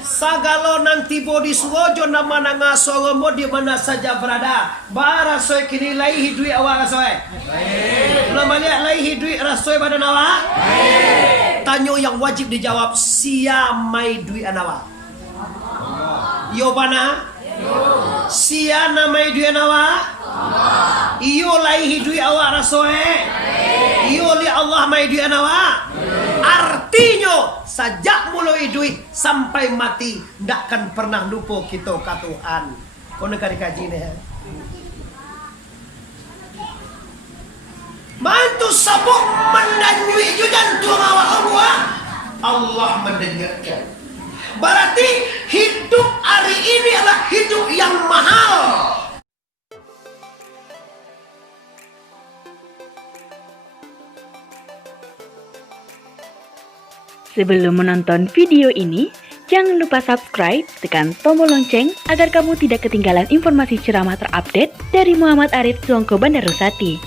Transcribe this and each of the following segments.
Sagalo nanti bodi suwojo nama nanga songomo di mana saja berada. Bara soy kini lai hidui awak rasoy. Namanya lai hidui rasoy badan awak. Tanyo yang wajib dijawab sia mai dui anawa. Yo bana? Sia namai dui anawa? Iyo lai hidui awak rasoy. Iyo li Allah mai dui anawa. Artinya sajak mulai hidup sampai mati ndak akan pernah lupa kita ke Tuhan. Kau nak kaji ni? Mantu sabuk mendanui judan tuang awak Allah. Allah mendengarkan. Berarti hidup hari ini adalah hidup yang mahal. Sebelum menonton video ini, jangan lupa subscribe, tekan tombol lonceng agar kamu tidak ketinggalan informasi ceramah terupdate dari Muhammad Arif Tuangko Bandar Rosati.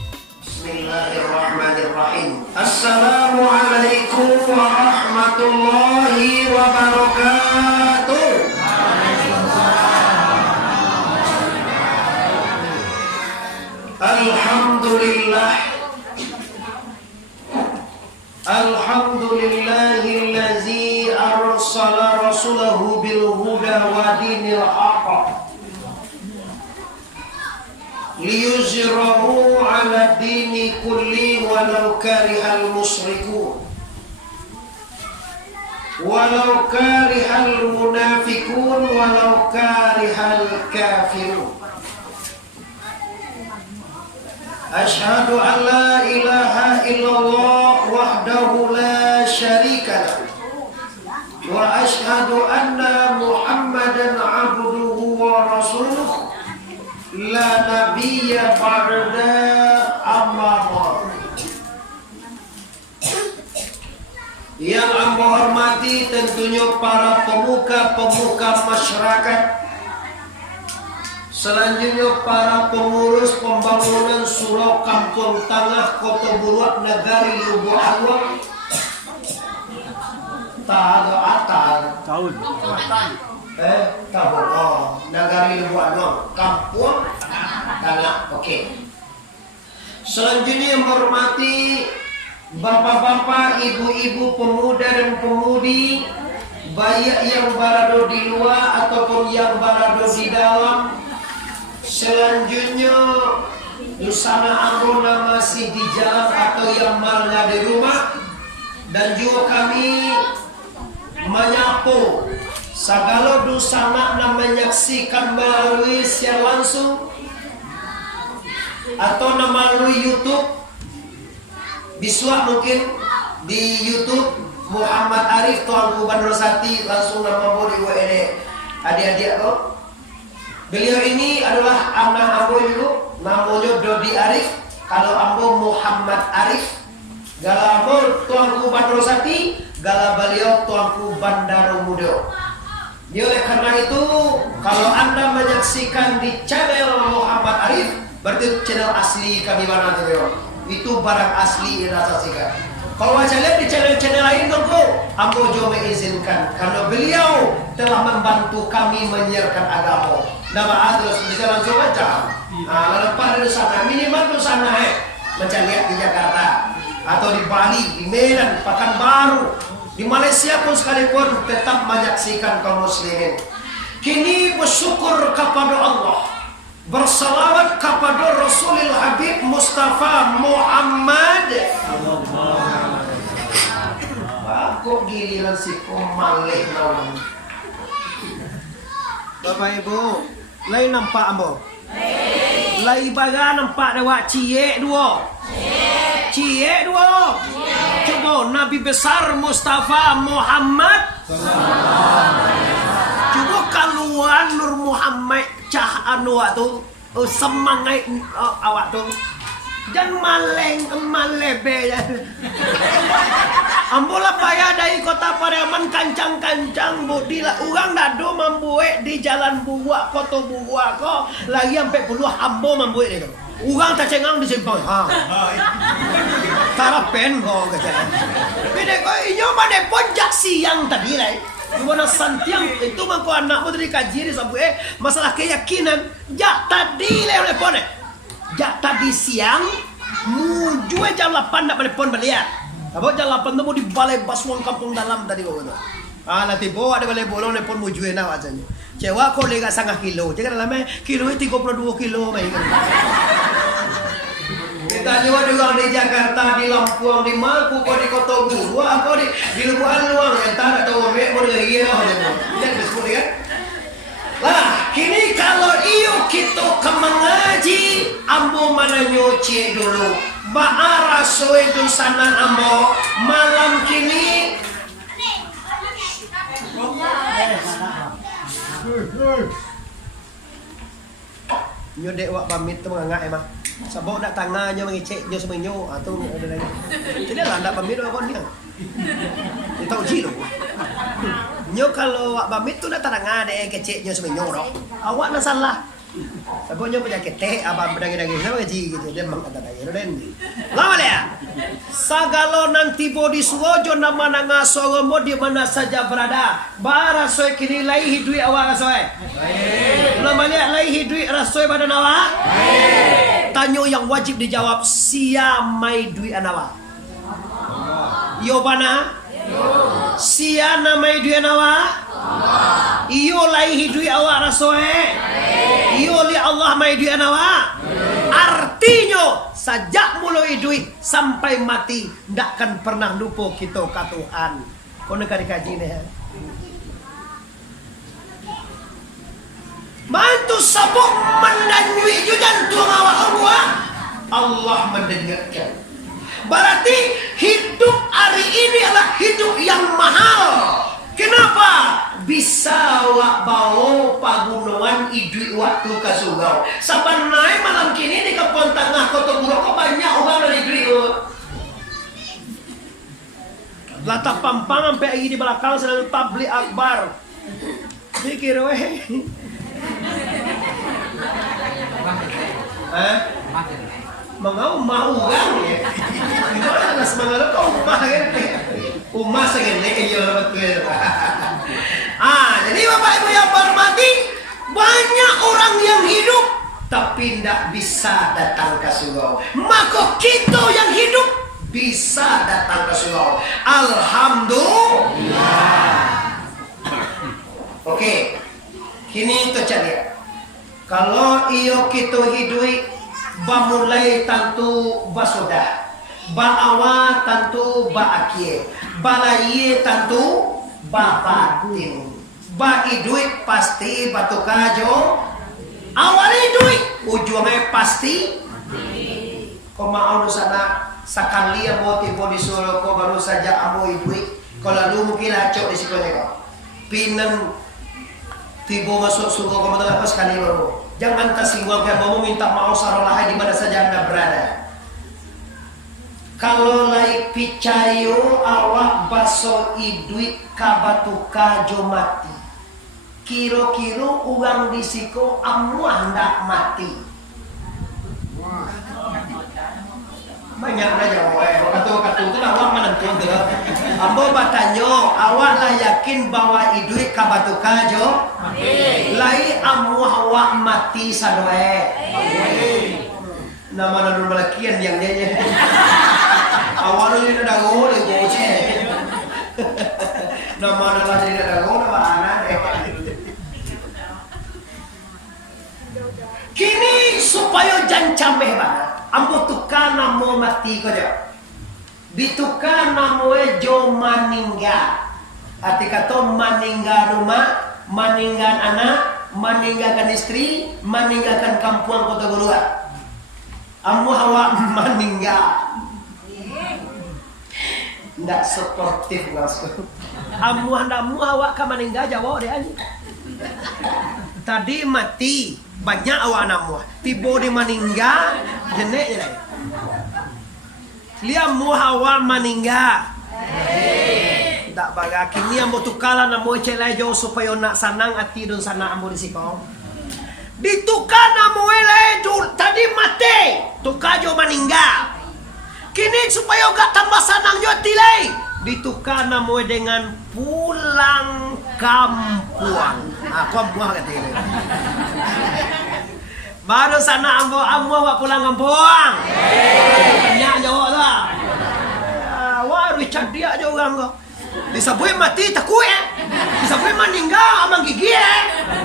Bismillahirrahmanirrahim. Assalamualaikum warahmatullahi wabarakatuh. Alhamdulillah. Alhamdulillahillazi arsala rasulahu bil huda wa dinil haqq liyuzhirahu ala dini kulli walau karihal musyrikun walau karihal munafiqun walau karihal kafirun. Asyhadu an la ilaha illallah wahdahu la syarika lahu wa asyhadu anna Muhammadan abduhu wa rasuluh la nabiyya ba'da amma ba'd. Yang ambo hormati tentunya para pemuka-pemuka masyarakat, selanjutnya para pengurus pembangunan Surau Kampung Tengah Kota Buluak Negari Lubuk Anwar. Tahun. Oh, Negari Lubuk Anwar, Kampung Tengah. Oke. Selanjutnya yang hormati bapak-bapak, ibu-ibu, pemuda dan pemudi, baik yang berada di luar ataupun yang berada di dalam. Selanjutnya Dusana Anggona masih di jalan atau yang malah di rumah, dan juga kami menyapu segala Dusana yang menyaksikan melalui siaran langsung atau melalui YouTube. Bisa mungkin di YouTube Muhammad Arif Tuangko Bandar Rosati, langsung nama boleh WD adik-adik kau. Beliau ini adalah anak ambo dulu, namanya Dodi Arif. Kalau ambo Muhammad Arif, gala ambo Tuangko Bandar Rosati, gala beliau Tuangko Bandar Mudo. Oleh karena itu, kalau anda menyaksikan di channel Muhammad Arif, berarti channel asli kami mana tuh? Itu barang asli yang anda saksikan. Kalau saya lihat di channel-channel lain dongko, ambo juga mengizinkan karena beliau telah membantu kami menyiarkan agama. Nama terus bisa langsung baca. Lepas dari sana, minimal di sana macam lihat di Jakarta atau di Bali, di Medan, Pekanbaru, di Malaysia pun sekalipun tetap menyaksikan kaum muslimin. Kini bersyukur kepada Allah, bersalawat kepada Rasulul Habib Mustafa Muhammad. Kok giliran si pemalih nawan. Bapak Ibu, lain nampak ambo? Lain baga nampak dawak cie dua. Cie dua. Coba Nabi besar Mustafa Muhammad. Coba keluar Nur Muhammad cah anu tu, semangat awak tu. Jangan malebe. Ambola payah dari kota Pariaman kancang-kancang bodilah orang dado membuat di jalan buah kota buah kok lagi sampai puluh ambo membuat itu. Orang tak cengang di simpang. Tarapen kok kata. Beda kok inyo pada pojak siang tadi lah. Gimana santiang itu mangko anakmu dari kaji ni sampai masalah keyakinan. Jak tadi telepon jak tadi siang muju jam 8 nak telepon balik. Apa jam 8 tu mau di balai Basuang kampung dalam tadi kau tu. Nanti bawa ada balai bolong telepon muju nak wajahnya. Cewek kau lega 1/2 kilo. Jangan lama kilo 32 kilo mai. Kita juga di Jakarta, di Lampung, di Maluku, di Kota Guru, kau di Lubuan Luang, yang tak tahu mereka mau lagi apa. Jangan disebut kan? Lah, kini kalau iyo kita ke mengaji, ambo mana nyuci dulu. Baara soe du sana ambo malam kini. Nyodek wak pamit tu mengangak emang. Sabok nak tangannya mengecek nyo semenyo atau ada lagi. Jadi lah nak pamit apa ni? Kita uji lo. Nyo kalau wak pamit tu nak tangan ada kecek nyo semenyo ro. Awak nak salah. Sabok nyo penyakit teh abang pedang-pedang sama gaji gitu dia mang kata lagi den. Lama dia. Sagalo nanti bodi suwojo nama nanga songomo di mana saja berada. Bara soe kini lai hidui awak soe. Baik. Namanya lai hidui rasoe badan awak. Baik. Tanyo yang wajib dijawab sia mai dui anawa. Yo bana? Yo. Sia na mai dui anawa? Allah. Iyo lai hidui awak rasoe. Iyo li Allah mai dui anawa. Artinya sajak mulai duit sampai mati ndak akan pernah lupa kita ke Tuhan. Kau nak dikaji ni. Mantu sabuk mendanui judan tuang awak Allah mendengarkan. Berarti hidup hari ini adalah hidup yang mahal. Kenapa? Bisa wak bawa pagunuan idui waktu kasugau. Saban naik malam kini di Kampung Tengah Kota Guru kok banyak orang dari idui. Latak pampang sampai lagi di belakang sedang tablik akbar. Pikir weh. Mengau mau kan ya. Gimana semangat kau umah kan? Umah segini iya betul. Jadi Bapak Ibu yang hormati, banyak orang yang hidup tapi tidak bisa datang ke surga. Maka kita yang hidup bisa datang ke surga. Alhamdulillah. Oke, kini itu cari. Kalau iyo kita hidup, bamulai tentu basudah, baawa tentu baakie, balai tentu bapatin. Ba duit pasti batu kajo. Awali duit ujungnya pasti. Kau mau sana sekali amo tibo disuruh kau baru saja amo duit. Kalau lu mungkin acok di situ kau. Pinan tibo masuk surga kau betul apa sekali baru. Jangan tersinggung kayak mau minta maaf sarolahai di mana saja anda berada. Kalau lai picayo awak baso iduit kabatu kajo mati. Kiro-kiro uang disiko amuah ndak mati. Banyak aja kata-kata itu awak menentukan tu. Ambo batanyo awak lah yakin bahwa iduit kabatu kajo mati. Lai amuah awak mati sadoe. Nama nalur balakian yang nyanyi. Awalnya dia dah gol le goce. Nama nala dia dah gol nama anak. Kini supaya jangan banget. Ambo tukar namo mati kerja. Ditukar namo jo maningga. Arti kata maningga rumah, maninggan anak, meninggalkan istri, meninggalkan kampung Kota Guru. Ambo hawa maningga. Ndak sportif bosku. Ambo handamu hawa ka maningga Jawa deh ani. Tadi mati banyak awak namu tibo di maningga jenek je liam mu hawa maningga tak baga kini ambo tukala namu celai jauh supaya nak sanang hati don sana ambo di siko ditukar namu ele tadi mati tukajo maningga kini supaya gak tambah sanang jo tilai ditukar namu dengan pulang kampuang. Aku ambuah katanya. Baru sana ambuah wak pulang kampuang. Banyak jawab lah. Wah, Richard dia aja orang kau. Disabui mati takut disabui meninggal amang gigi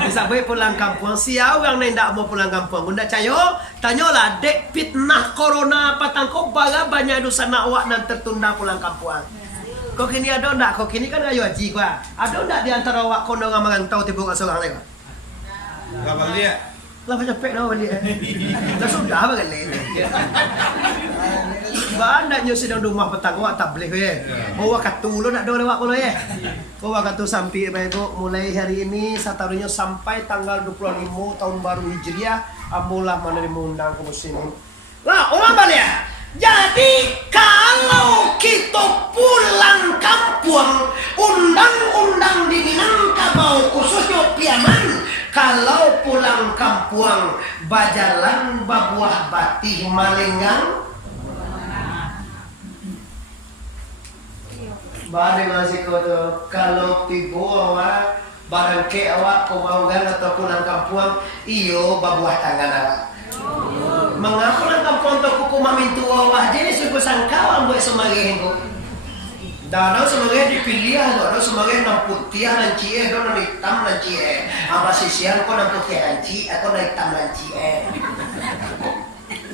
disabui pulang kampung siapa orang ni tak mau pulang kampung bunda cayo tanyalah dek fitnah corona patang kau banyak dosa nak awak dan tertunda pulang kampung kau kini ada ndak kau kini kan ayo haji gua ada ndak di antara awak kau orang merantau tiba kat seorang ni Gak balik. lah capek dah balik dah sudah bagai lain banyak nyo sedang rumah petang awak tak boleh ye. Bawa katu lo nak do lewat ko ye. Bawa katu sampai baik mulai hari ini satarunya sampai tanggal 25 tahun baru Hijriah amulah menerima undang ke musim. Lah orang balik. Jadi kalau kita pulang kampung undang-undang di Minangkabau khususnya Piaman kalau pulang kampung bajalan babuah batih malenggang barang masih kau tu kalau tibu awak barang ke awak kau mau gan atau pulang kampung iyo babuah tangan awak. Mengapa pulang kampung tu kuku mamintu awak jadi suku sangkawan buat semari itu. Dah semari dipilih ada semari nam putih dan cie, ada nam hitam dan cie. Apa sisian kau nam putih dan cie atau nam hitam dan cie.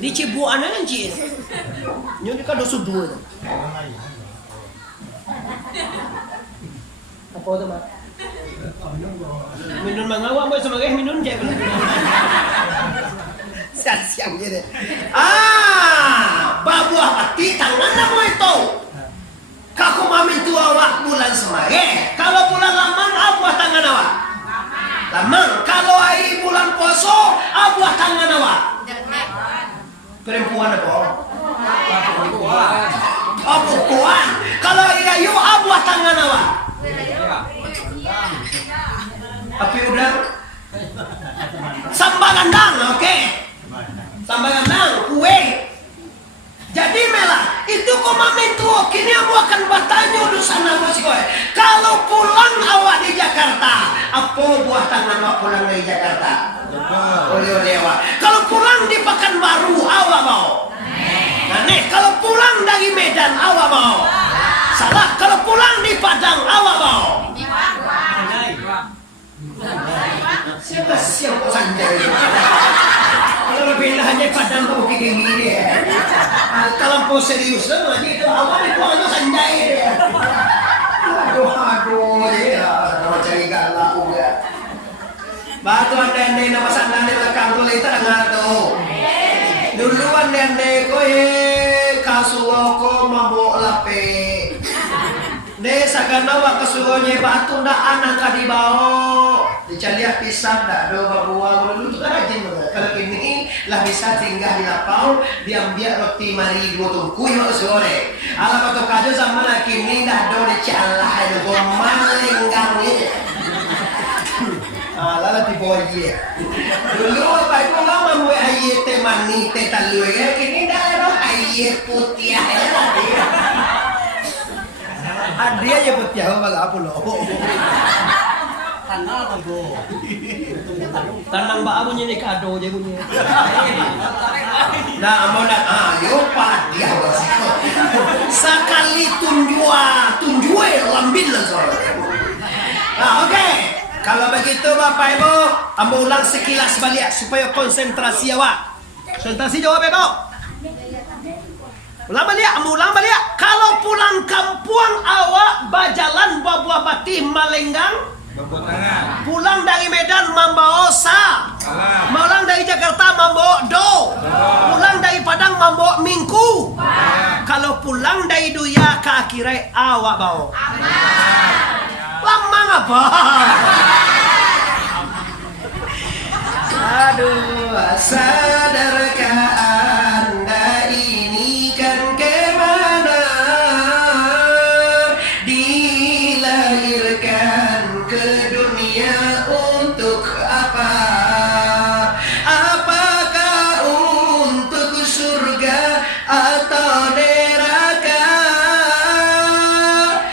Di cibuan dan cie. Nyo kan dosu dua. Apa tu mak? Minum mangawak buat sebagai minum je. Siang je deh. Babuah mati tangan apa itu? Kaku mamin tua awak bulan semare. Kalau bulan lamang abuah tangan awak. Lamang. Kalau ai bulan poso abuah tangan awak. Perempuan apa? Perempuan. Kalau ayu abuah tangan awak. Api udang. Sambal gandang, oke. Sambal gandang, kue. Jadi melah, itu kau mamin tua. Kini aku akan bertanya di sana bos kowe. Kalau pulang awak di Jakarta, apa buah tangan awak pulang dari Jakarta? Oleh awak. Kalau pulang di Pekanbaru, awak mau. Nah nih, kalau pulang dari Medan, awak mau. Salah, kalau pulang di Padang, awak mau. Siapa kau sanjay? Kalau lebih hanya Padang kau gini dia. Kalau kau serius lagi itu awak itu hanya sanjay dia. Aduh dia, nama cari galak juga. Batu anda nama sana di belakang tu lita dengar tu. Duluan anda kau kasuoko mabok lape. Desa kanawa kasuonye batu ndak anak kadi bawa. Dicaliah pisang dah do babuang dulu tu kan rajin banget. Kalau kini lah bisa tinggal di lapau diambil roti mari dua tungku yang sore. Ala kata kajo sama lah kini dah do dicalah ada gomalenggang ni. Lala tibo aje. Dulu apa itu lama mu aye teh mani teh talu ya kini dah do aye putih ya. Dia aja putih apa apa lo. Tanah bro. Tanang ba amo ni kado je punya. Nah, amo nak ayo dia bos. Sekali tunjue lambil lah soalnya. Nah, oke. Kalau begitu Bapak Ibu, amo ulang sekilas balik supaya konsentrasi awak. Konsentrasi jawab Ibu. Ulang balik. Kalau pulang kampung awak bajalan babuah batih malenggang. Pulang dari Medan membawa sa. Pulang dari Jakarta membawa do. Pulang dari Padang membawa minggu. Kalau pulang dari Duya ke akhirat awak bawa. Lama apa? Aduh, sadarkah Anda ini kan kemana dilahirkan ke dunia untuk apa? Apakah untuk surga atau neraka?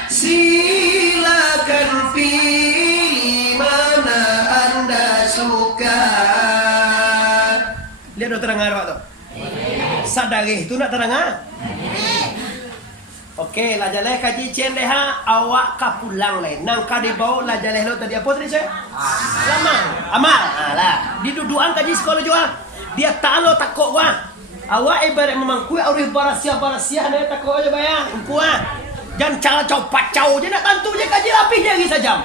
Silakan pilih. Lihat do terang Pak tuh. Sadari itu nak terang Oke, lah jaleh kaji cien leha awak kapulang lain. Nang kadi bau lah jaleh lo tadi apa tadi saya? Amal. Lah, di duduan kaji sekolah juga. Dia tak lo takut gua. Awak ibarat memangkui aurih barasia nih takut aja bayang. Engkua. Jangan cara pacau je nak tantu je kaji rapih je lagi saja.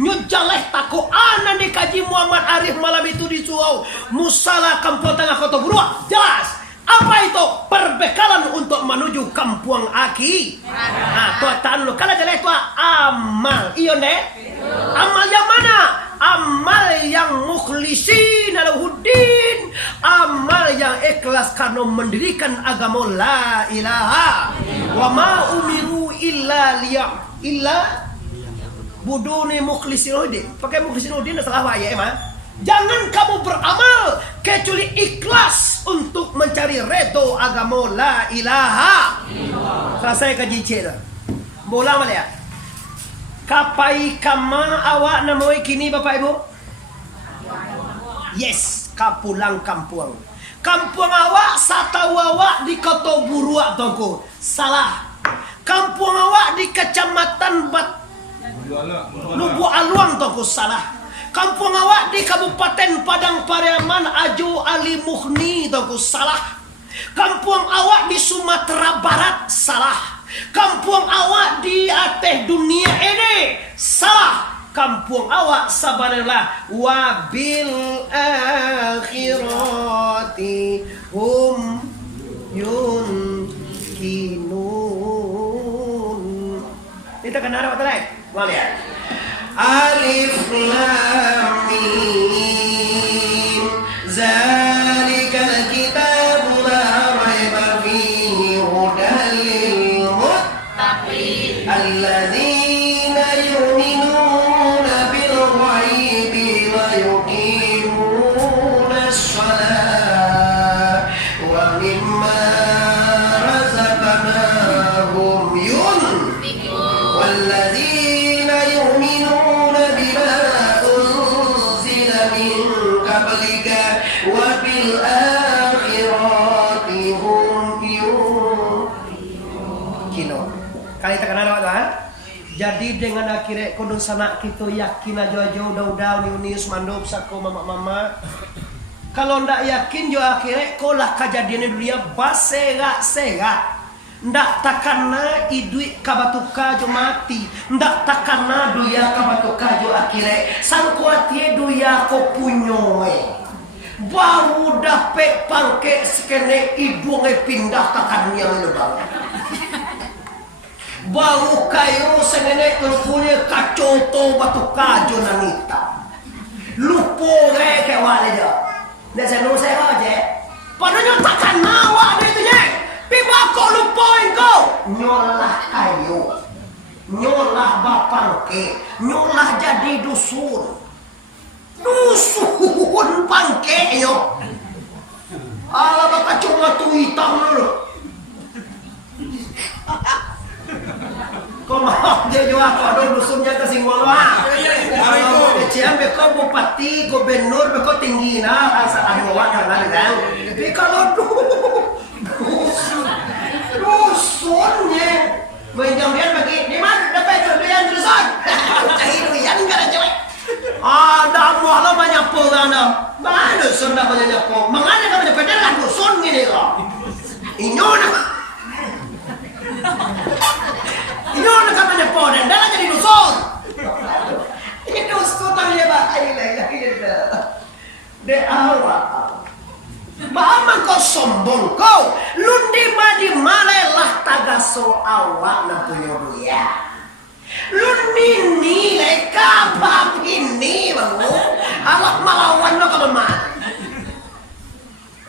Nyujaleh takut anan di kaji Muhammad Arif malam itu di Surau Musala Kampung Tengah Kota Burua. Jelas. Apa itu? Perbekalan untuk menuju Kampung Aki. Nah, tuan lo kalau jelas itu amal. Iya deh. Amal yang mana? Amal yang mukhlisin alahuddin. Amal yang ikhlas karena mendirikan agama la ilaha. Wa ma umiru illa buduni mukhlisin. Pakai mukhlisin salah ya emang. Jangan kamu beramal kecuali ikhlas untuk mencari redo agama la ilaha. Selesai kaji cera. Bola mana ya? Kapai kama awak namoi kini Bapak Ibu? Yes, kapulang kampung. Kampung awak satau awak di Kota Burua toko. Salah. Kampung awak di Kecamatan Lubu Aluang toko. Salah. Kampung awak di Kabupaten Padang Pariaman Ajo Ali Mukhni toko. Salah. Kampung awak di Sumatera Barat. Salah. Kampung awak di atas dunia ini. Salah. Kampung awak sabarlah wabil akhirati hum yunkinun. Kita kan ada apa tadi? Mau lihat. Alif Lam Mim Zalikal kitabu la raiba fihi hudan lil muttaqin alladzina yu'minuna bil ghaibi wa yuqimuna ash-shalata wa mimma razaqnahum yunfiqun walladzina yu'minuna wabil akhirati hum yuqinun. Kali tekan ada apa? Jadi dengan akhirnya kudu sanak kita yakin aja udah Unius mandop sako mama. Kalau ndak yakin jo akhirnya kolah kejadian dunia basega. Ndak takana idui kabatuka jo mati. Ndak takana duya kabatuka jo akhirnya sangkuatie duya ko punyoe. Baru dapat pangke sekene ibu pindah takan yang lebang. Baru kayu sekene punya kacoto batu kajo nanita. Lupo ke wale dia. Dah saya nulis aja. Padahal takkan nawa dia tu je. Piba kau lupo engkau. Nyolah kayu. Nyolah bapangke. Nyolah jadi dusun. Dusun pangke yo. Ala baka cuma tu hitam dulu. Kau mau dia juga kau dusunnya ke Singgoloa. Kalau kecian beko bupati, gubernur beko tinggi nah asal anuan kan kan. Tapi kalau dusunnya menjambian bagi di mana dapat duyan dusun. Cari duyan enggak cewek. Ada muala banyak pegana. Mana sudah banyak po. Mengada kamu pedal kan dusun gini loh. Inyona kamu po dan dah jadi dusun. Ini dusun tadi ya Pak. De awak. Maman kau sombong kau. Lundi madi malelah tagaso awak na punya duya. Lun mini kabab ini bangu awak melawan lo ke mana?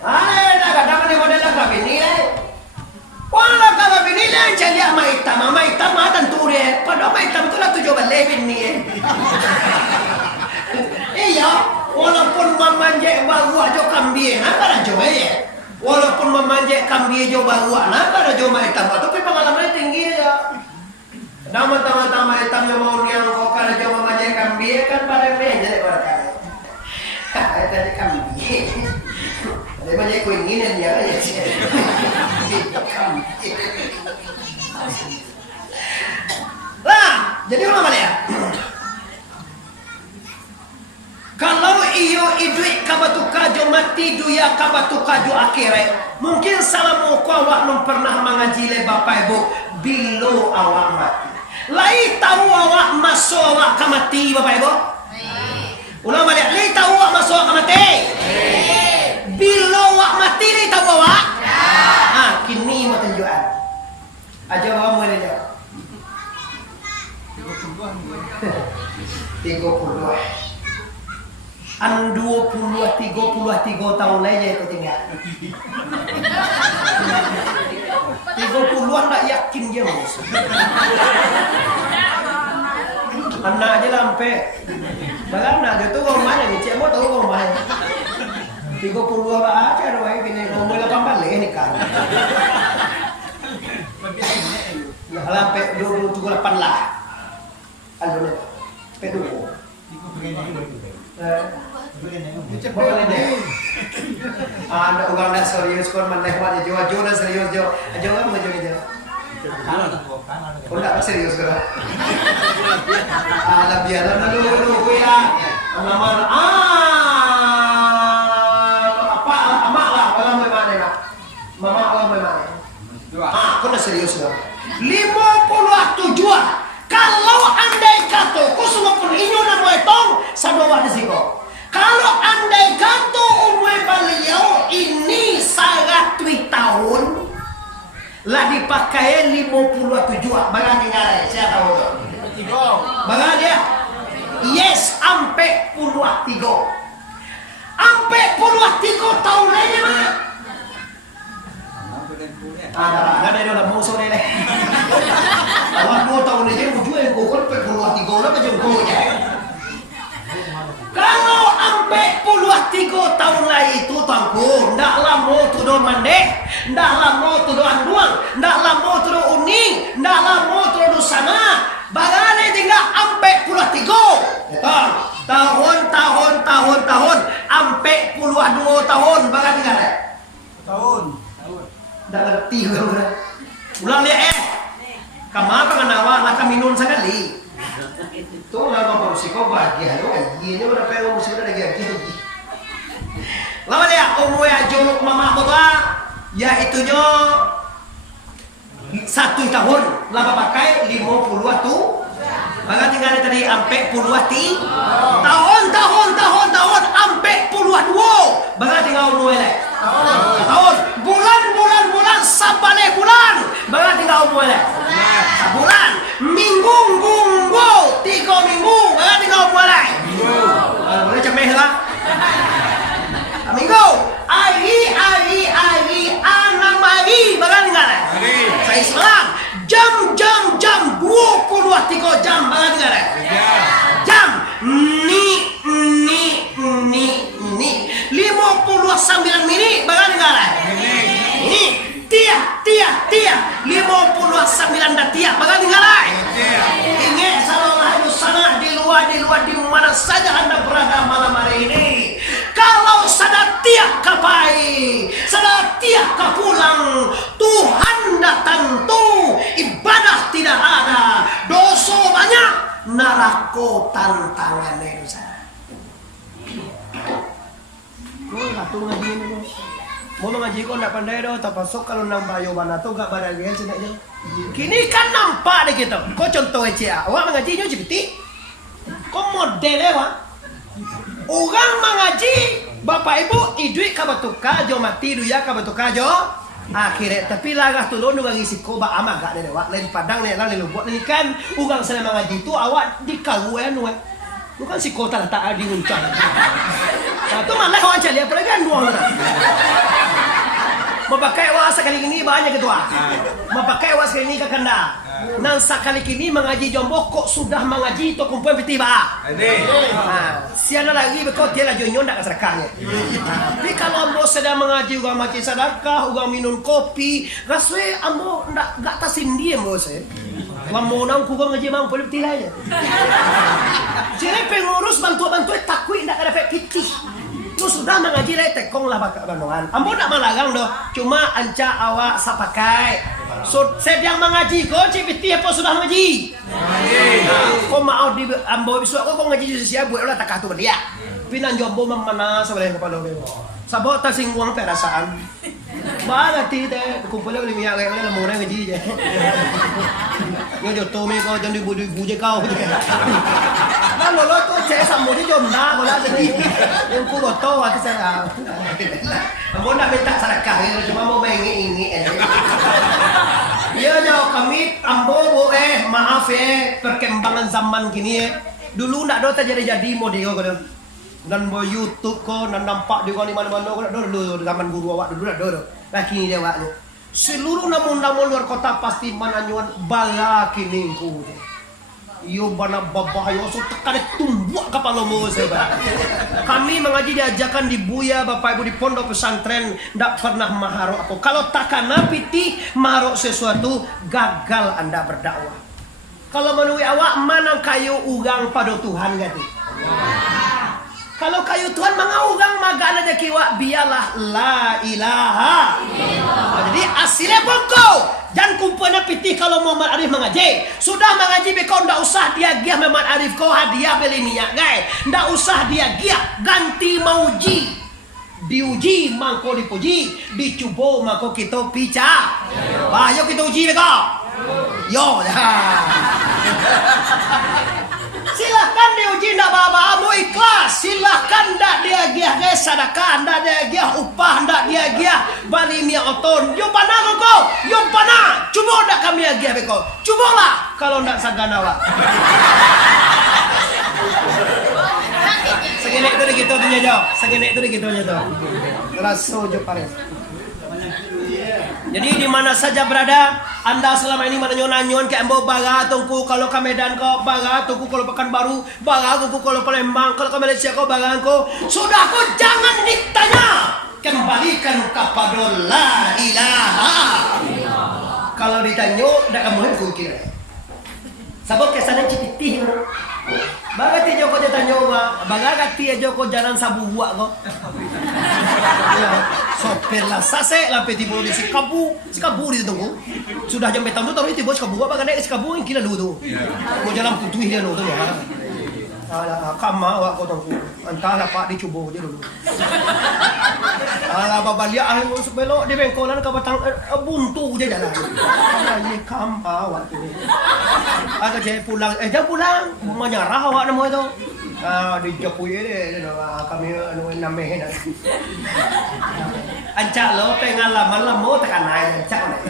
Ada kadang ni model kabab ini wala kabab ini jadi maitam matan ture pada maitam tu lah tujuh balik ini iya walaupun memanjek baru aja kambing apa aja walaupun memanjek kambing aja baru apa aja maitam tapi pengalamannya tinggi ya. Nama-nama hitam yang mau yang kau kalau jauh memanjat kambing kan pada meja deh pada kali. Tadi kambing. Dia banyak keinginan ya. Lah, jadi apa ya? Kalau iyo idui kabatu kajo mati duya kabatu kajo akhirat, mungkin salah mau awak belum pernah mengaji le bapak ibu bilo awak mati. Lai tahu awak masuk awak kamati bapak ibu? Ulang balik, lai tahu awak masuk awak kamati? Bilo awak mati lai tahu awak? Ah, kini mau tunjukan. Aja awak mau ini jawab. 30. An 33 tahun lainnya itu tinggal. 30-an tak yakin dia musuh. Anak aja lampe. Bagaimana dia tuh rumahnya nih, cek mau tahu rumahnya. 30 aja doang gini, mau mulai 8 balik ini kan. Ya lampe 28 lah. Aldo pedu. Ada orang dah serius kon menlewat je Jawa dah serius Jawa. Jawa mau Jawa. Kau tak serius ke? Ada biar dulu ya. Nama apa amak lah orang mana nak? Mama orang mana? Kau dah serius ke? 57. Kalau andai kata kau semua pun inyo na mo itong sa bawah di siko. Kalau andai kata umur beliau ini 100 tahun lah dipakai 57. Bagaimana tinggal saya tahu tu. Bagaimana dia? Yes, ampe 3. Ampe 3 tahun lagi mah. Ada dalam musuh ni. Awak 2 tahun aja ujung yang kau kan puluh 3 lah macam kau je. Kalau sampai 3 tahun lagi itu tangku, ndak lama tu do mandek, ndak lama tu do anduang, ndak lama tu do uning, ndak lama tu do sana. Bagaimana tinggal sampai 3? Tahun, sampai 2 tahun, bagaimana tinggal? Tahun. Ndak ngerti juga. Ulang dia Kama panganawa na kami nun sa gali. Ito nga mga pausiko bahagia. Ini udah pero musik udah lagi. Lawan ya umuwi ajo mama ko ba? Ya itu nyo 1 tahun laba pakai 50 tu. Baga tinggal tadi ampe 50 tahun ampe 52. Baga tinggal umuwi le. Tahun bulan sabale bulan. Baga tinggal umuwi le. Bulan, minggu, 3 minggu, baga tinggal mulai. Boleh cemeh lah. Minggu, hari, 6 hari, baga tinggal. Saya Islam, jam, 23 jam, baga tinggal. Jam, ni, 59 menit, baga tinggal. Ini. Tiap 59 dah tiap bagai tinggalai. Ingat salah itu sana di luar di mana saja anda berada malam hari ini. Kalau sadar tiap kapai, sadar tiap kapulang, Tuhan datang tu ibadah tidak ada, dosa banyak, neraka tantangan itu sana. Kau satu ngaji ini. Mau mengaji kau nak pandai dah, tak pasok kalau nampak jawaban atau gak barang dia sebenarnya. Kini kan nampak deh kita. Kau contoh aja, awak mengaji nyo cipti. Kau model awak. Orang mengaji, bapak ibu idui kabatuka jo mati duya kabatuka jo akhirat. Tapi lagah tulun nunggang isi ko ba ama gak deh awak lain padang nih lain lubuk ini kan. Ugang saya mengaji tu awak dikawuan we. Bukan si kota tak ada diuncang. Nah, tu malah kawan cari apa lagi anduang na. Mapakai was sekali ini banyak ketua. Mapakai was sekali ini kakanda. Nan sekali ini mengaji jombo kok sudah mengaji to kumpulan petiba. Siapa lagi bekau dia lagi nyondak keserkahnya. Tapi kalau ambo sedang mengaji uga maci sedekah, uga minum kopi, rasanya ambo ndak tasin dia ambo saya. Mau nang kugang ngaji mang boleh tilanya. Jadi pengurus bantu takui ndak ada pek pitih. Lu sudah mengaji lah tekong lah pakai bandungan. Ambo nak melarang doh, cuma anca awak sapakai. So sedang mengaji kau cipiti apa sudah mengaji? Kau mau di ambo besok kau ngaji di siapa buat lah tak tu dia. Pinan jombo mana sebelah kepala dia. Sabot tersinggung perasaan. Bagati teh kumpul lagi minyak kayak mana mau ngaji je. Yo joto me kau jangan dibuji kau. Nah lolo tu saya sambo di jomda kau lah jadi. Yang ku boto aku saya. Ambo nak minta sedekah cuma mau mengingi aja. Ya jauh kami ambo maaf perkembangan zaman gini dulu nak do terjadi model kau dan bo YouTube ko nan nampak di mana-mana ko dulu zaman guru awak dulu do laki dia awak lu seluruh namun-namun luar kota pasti mananyuan bala kini ku yo bana babahayo so tekan tumbuk kepala mo sebab kami mengaji diajarkan di Buya Bapak Ibu di pondok pesantren ndak pernah maharok apa kalau takana piti maharok sesuatu gagal Anda berdakwah kalau menurut awak mana kayu ugang pada Tuhan gati kalau kayu Tuhan mangaugang magana aja kiwa biarlah la ilaha illallah. Jadi asilnya pokok dan kumpulnya pitih kalau Muhammad Arif mengaji. Sudah mengaji kau ndak usah dia giah Muhammad Arif kau hadiah beli minyak guys. Ndak usah dia giah ganti mauji. Diuji mangko dipuji, dicubo mangko kita pica. Bah, yuk kita uji kau. Yo dah. Silahkan diuji ndak baba amu ikhlas. Silahkan ndak dia giah guys sedekah, ndak dia giah upah, ndak dia giah bali minyak oton. Yo pana kau, yo pana. Cuba ndak kami giah beko. Cubalah kalau ndak sagana wa. Segini itu gitu tuh jo. Segini itu gitu jo. Raso jo pares. Jadi di mana saja berada, Anda selama ini menanyon-nanyon ke Ambo baga tungku kalau ke Medan kau baga tungku kalau Pekanbaru baga tungku kalau Palembang kalau ke Malaysia kau baga kau sudah kau jangan ditanya kembalikan kepada la ilaha kalau ditanya tidak kamu hendak kira sabuk kesana cipitih baga ti joko ditanya baga kati joko jalan sabu buat kau sopir lah sase lah peti bodi si kabu di tunggu sudah jam petang tu tahu itu bos kabu apa kan si kabu yang kira dulu tu mau jalan putih dia tu ya kama awak kau tunggu entahlah pak dicubo je dulu ala babalia ahli sebelok di bengkolan ke batang buntu je jalan ini kama awak tu agak je pulang jam pulang menyerah awak nama itu di Jokowi deh kami namahin ancak lo pengalaman lah mau tekan naik ancak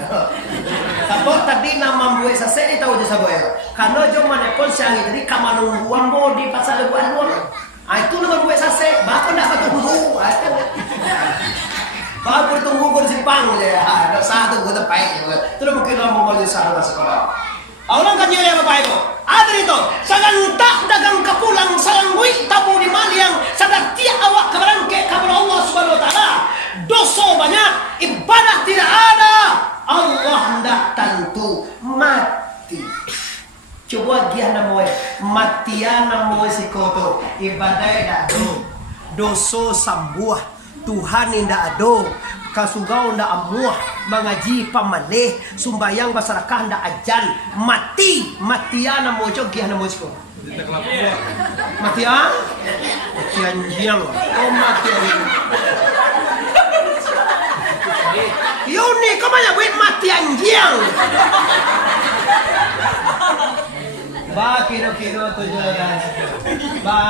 tapi tadi nama buat sase ni tahu je saboy karena jom mana pun siang jadi kamanung buang bo di pasar buat luar itu nama buat sase bahkan dah satu guru baru bertunggu guru simpang je ada satu guru terbaik terus mungkin orang mau balik sekolah orang kan nyari apa itu? Ada itu. Sagan tak dagang kepulang salang wui tabu di maliang sadar tiak awak keberangke kepada Allah Subhanahu Wa Taala. Dosa banyak, ibadah tidak ada. Allah hendak tentu mati. Coba dia namoy matian namoy si koto ibadah dah do. Dosa sambuah Tuhan indah ado. Kasugau ndak amuah mengaji pamaleh sumbayang masyarakat ndak ajan matian mojo giah mojo matian jiang matian Yuni kau banyak buat matian jiang ba kiro tujuh ba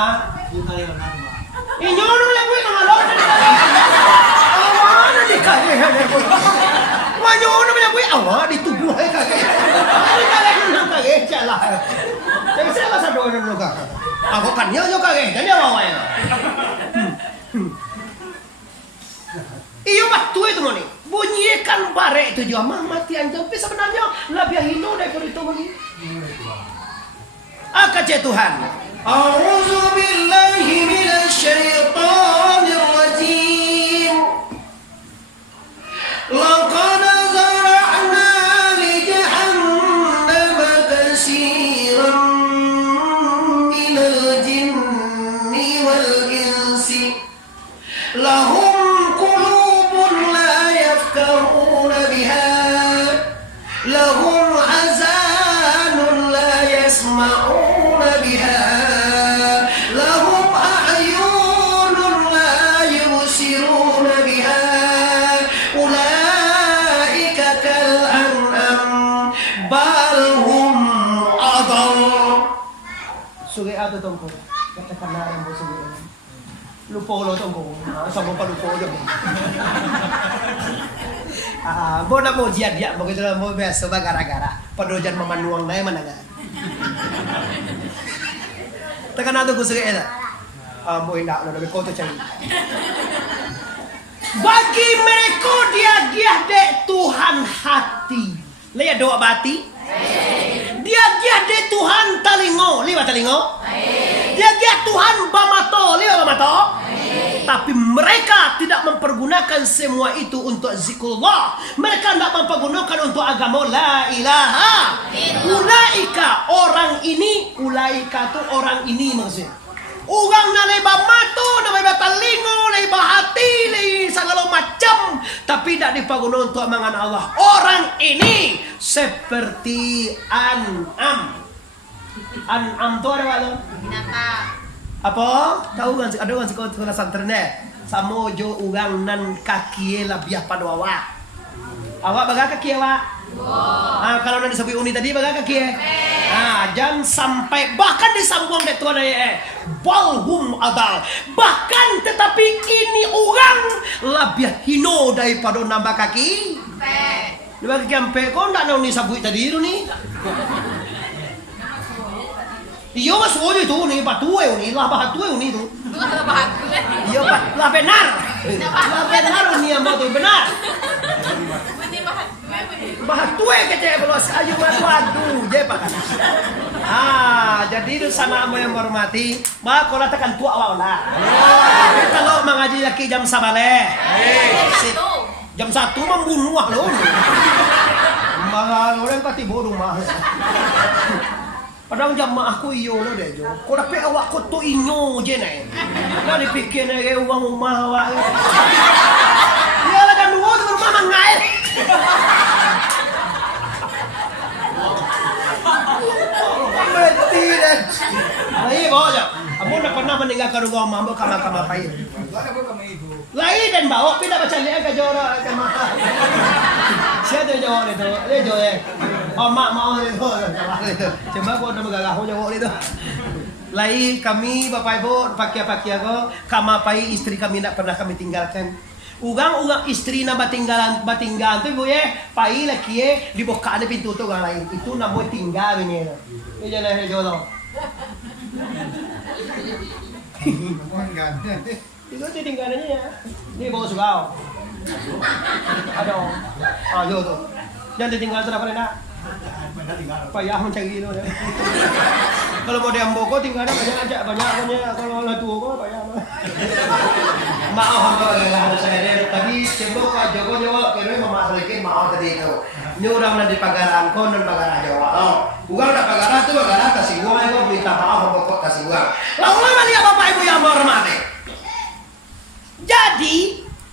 inyo nung lewe ngalor dikagih wanyo na punya buat awak ditubuh kagih kagih jalan jadi saya masa doa dulu kagih aku kan nyo kagih jadi awak ya iyo batu itu moni bunyikan bare itu juga mati anjing tapi sebenarnya lebih hino daripada itu moni akaje Tuhan a'udzu billahi minasy syaithanir rajim laqad zara'na li jahannam katsiran minal jinni wal insi na to tungko. Katakan na rin mo siguro. Lupolo tungko. Sama pa lupolo mo. Bona mo dia mo gitu mo beso ba gara-gara. Padojan mamanuang na managa. Tekan na to gusto ka mo ina no nabi koto cari. Bagi mereka dia de Tuhan hati. Leya doa bati. Dia de Tuhan talingo. Liwa talingo. Dia Tuhan bamato. Liwa bamato. Tapi mereka tidak mempergunakan semua itu untuk zikrullah. Mereka tidak mempergunakan untuk agama la ilaha. Ulaika orang ini. Ulaika tu orang ini maksudnya. Orang na leba mato, na leba talingo, leba hati, segala macam, tapi tidak dipakai untuk amangan Allah. Orang ini seperti An'am. An'am tu ada apa? Binatang. Apa? Tahu kan? Ada kan sekolah santrennya. Samo jo orang nan kaki labiah padwawa. Awak baga kaki awak? Kalau nanti disebut uni tadi baga kaki jangan sampai bahkan disambung deh tuan balhum adal, bahkan tetapi ini orang lebih hino daripada nambah kaki. Nambah kaki ampe kau ndak nau ni sabui tadi itu nih. Iya mas wojo itu nih batue nih lah batue nih itu. Iya lah benar. Lah benar nih yang mau benar. Bahatue kece belos ayu waduh je pak. Jadi itu sama amo yang menghormati, bah kalau tekan tua awalnya. Kalau mengaji laki jam sabale. Jam 1 membunuh lo. Mahal orang pati bodoh mahal. Padahal jamaah aku iyo lo deh jo. Kau dapat awak kau tu inyo je nih. Nggak dipikir nih uang rumah awak. Ya lah kan dua tu rumah mangair. Tidak. Lain bawa aja. Amu nak pernah meninggalkan rumah mambo kama payu. Lain dan bawa pindah baca lihat ke jora ke mahal. Siapa tu jawab itu? Dia jawab. Oh mak mau itu. Cuma aku udah megagah jawab itu. Lain kami bapak ibu pakai aku kama payu istri kami tidak pernah kami tinggalkan. Ugang istri na batinggalan tu ibu pai laki dibuka ada pintu tu orang lain itu namo tinggal ni. Ini jangan jodoh. Itu tinggalannya ya. Ini bawa sugau. Aduh. Jodoh. Jangan ditinggal terus apa nak? Payah mencari itu. Kalau mau diamboko tinggalnya banyak kalau lah tua kok payah. Maaf kalau saya tadi cembok Pak Joko jawab kira memasalahkan maaf tadi itu. Ini orang nanti pagaran kon dan pagaran jawab. Bukan ada pagaran tu pagaran kasih uang itu minta maaf pokok kasih uang. Lalu mana dia bapak ibu yang menghormati? Jadi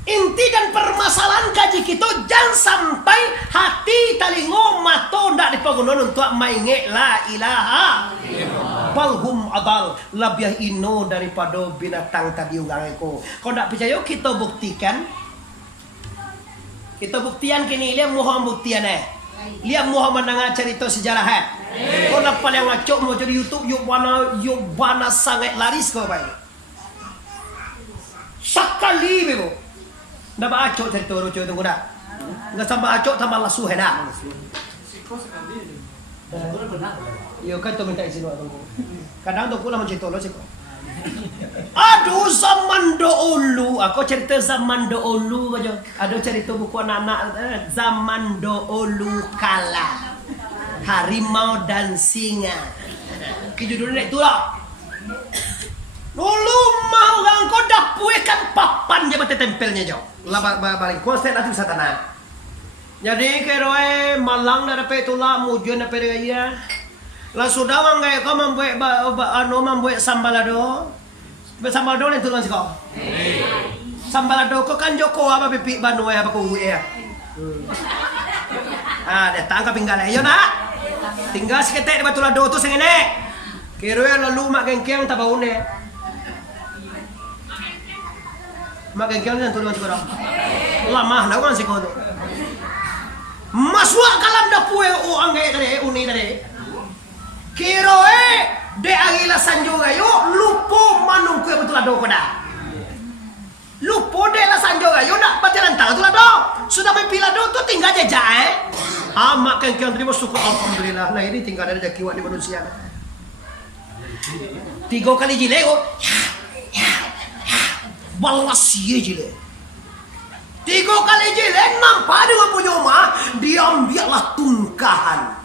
inti dan permasalahan kaji kita jangan sampai hati talingo mato ndak dipagunon untuk mainge la ilaha balhum adal lebih ino daripada binatang tadi ugang itu. Kau ndak percaya kita buktikan kini lihat Muhammad buktian lihat Muhammad nanga cerita sejarah kau nak paling ngacok mau jadi YouTube yuk bana sangat laris kau baik sekali bebo. Nggak acok cerita lucu itu kuda. Nggak tambah acok tambah lasu hena. Yo kan tu minta izin waktu tu. Kadang tu pula mencito lo sih. Aduh zaman dahulu. Aku cerita zaman dahulu aja. Ada cerita buku anak-anak zaman dahulu kala. Harimau dan singa. Judulnya itu lah. Dulu mau orang kau dah puekan papan je mati tempelnya jauh. Lah balik konsep nanti bisa tanah. Jadi keroe malang dah dapat tulah mujuan dapat dia. Lah sudah orang gaya kau membuat membuat sambalado. Sambalado ni tulang sih kau. Sambalado kau kan Joko apa pipi banu apa kau ya. Datang ke pinggal ayo nak. Tinggal seketek di batu lado tu sengene. Keroe lalu mak gengkeng tabaune. Makan kau ni tulang sekarang. Lama nak orang sih kau tu. Masuk kalam dah puai orang gaya tadi uni tadi. Kiroe De agila sanjo gayo lupo manungku yang betul ado koda. Lupo de la sanjo gayo nak batalan tang betul ado. Sudah mempilado tu tinggal aja Amak kan kian terima syukur alhamdulillah. Nah ini tinggal ada rezeki di manusia. 3 kali jile oh. Balas ye jile. 3 kali jile nampak dengan punya mah diambillah tungkahan.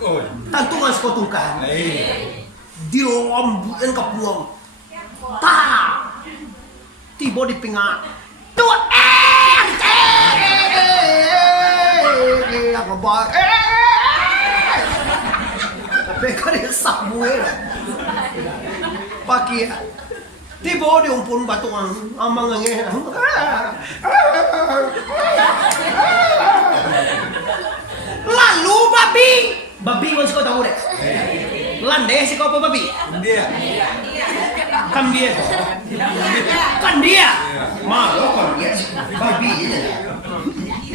Tantungan sekau tungkahan. Dilambuin ke puang. Tak. Tiba di pinggang. Tuh apa bah? Tapi kan dia sabué lah. Pakai. Tiba di umpun batuan amang ngeh. Lalu babi masih kau tahu deh. Lande sih kau apa babi? Kambia. Malu kambia. Babi.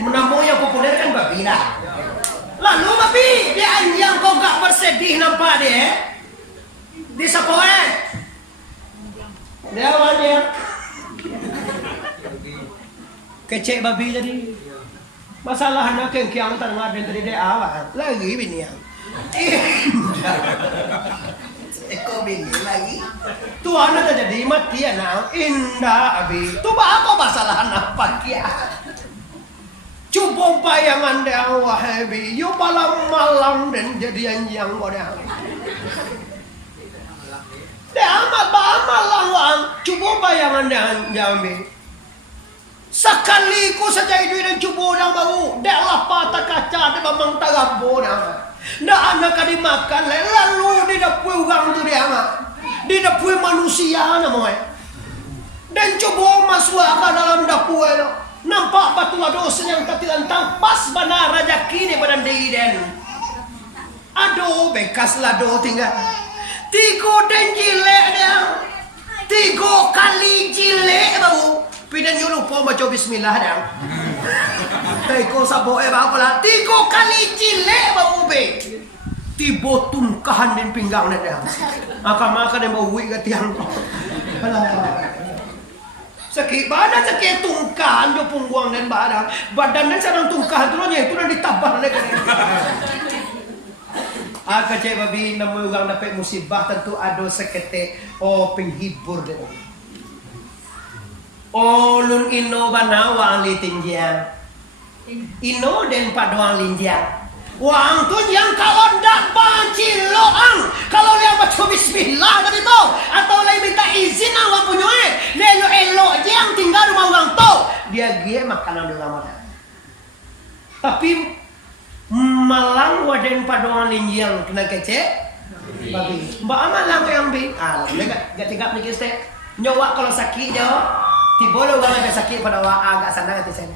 Namanya populer kan babi lah. Lalu babi dia anjing kau gak bersedih nampak dia. Di sapoe. Dia awalnya kecek babi jadi. Masalah anak yang tengah dan tadi dia awal lagi bini yang. Eko bini lagi. Tuhan ada jadi mati anak indah abi. Tu apa masalah anak pakia? Cuba bayangan dia wahabi. Yo malam dan jadi yang kodang. Dia amat malam. Cuba bayangan dia jambi. Sekali ku saja itu dan cuba orang baru. Dia lapar tak kaca. Dia memang tak gambo. Dia anak kali makan. Lalu dia dapui orang tu dia. Dia dapui manusia namanya. Dan cuba masuk ke dalam dapur. Nampak batu dosa yang tak tilantang. Pas benar raja kini badan dia. Aduh bekas lado tinggal. 3 dan jilek dia. 3 kali jilek baru. Pidan yo lupa baca bismillah dah. Teko saboe ba pula 3 kali jilek bau be. Tibo tungkahan din pinggang na dah. Maka dia mau uwi ke tiang. Sakit badan sakit tungkahan do pungguang dan badan dan sarang tungkahan tu nya itu dah ditabah na kan. Aga cek babi namu orang dapat musibah tentu ada sekete penghibur dia. Olun ino banawa ang litingjian. Ino den padoang linjian. Wang tu yang kawan dak banci loang. Kalau dia baca bismillah tadi tu atau lain minta izin awak punya lelo elo yang tinggal rumah orang tu. Dia gie makanan di rumah. Tapi malang waden padoang linjian kena kecek. Babi. Mbak malang yang bi. Dia tinggal mikir stek. Nyawa kalau sakit dia tiba orang ada sakit pada agak sana hati sana.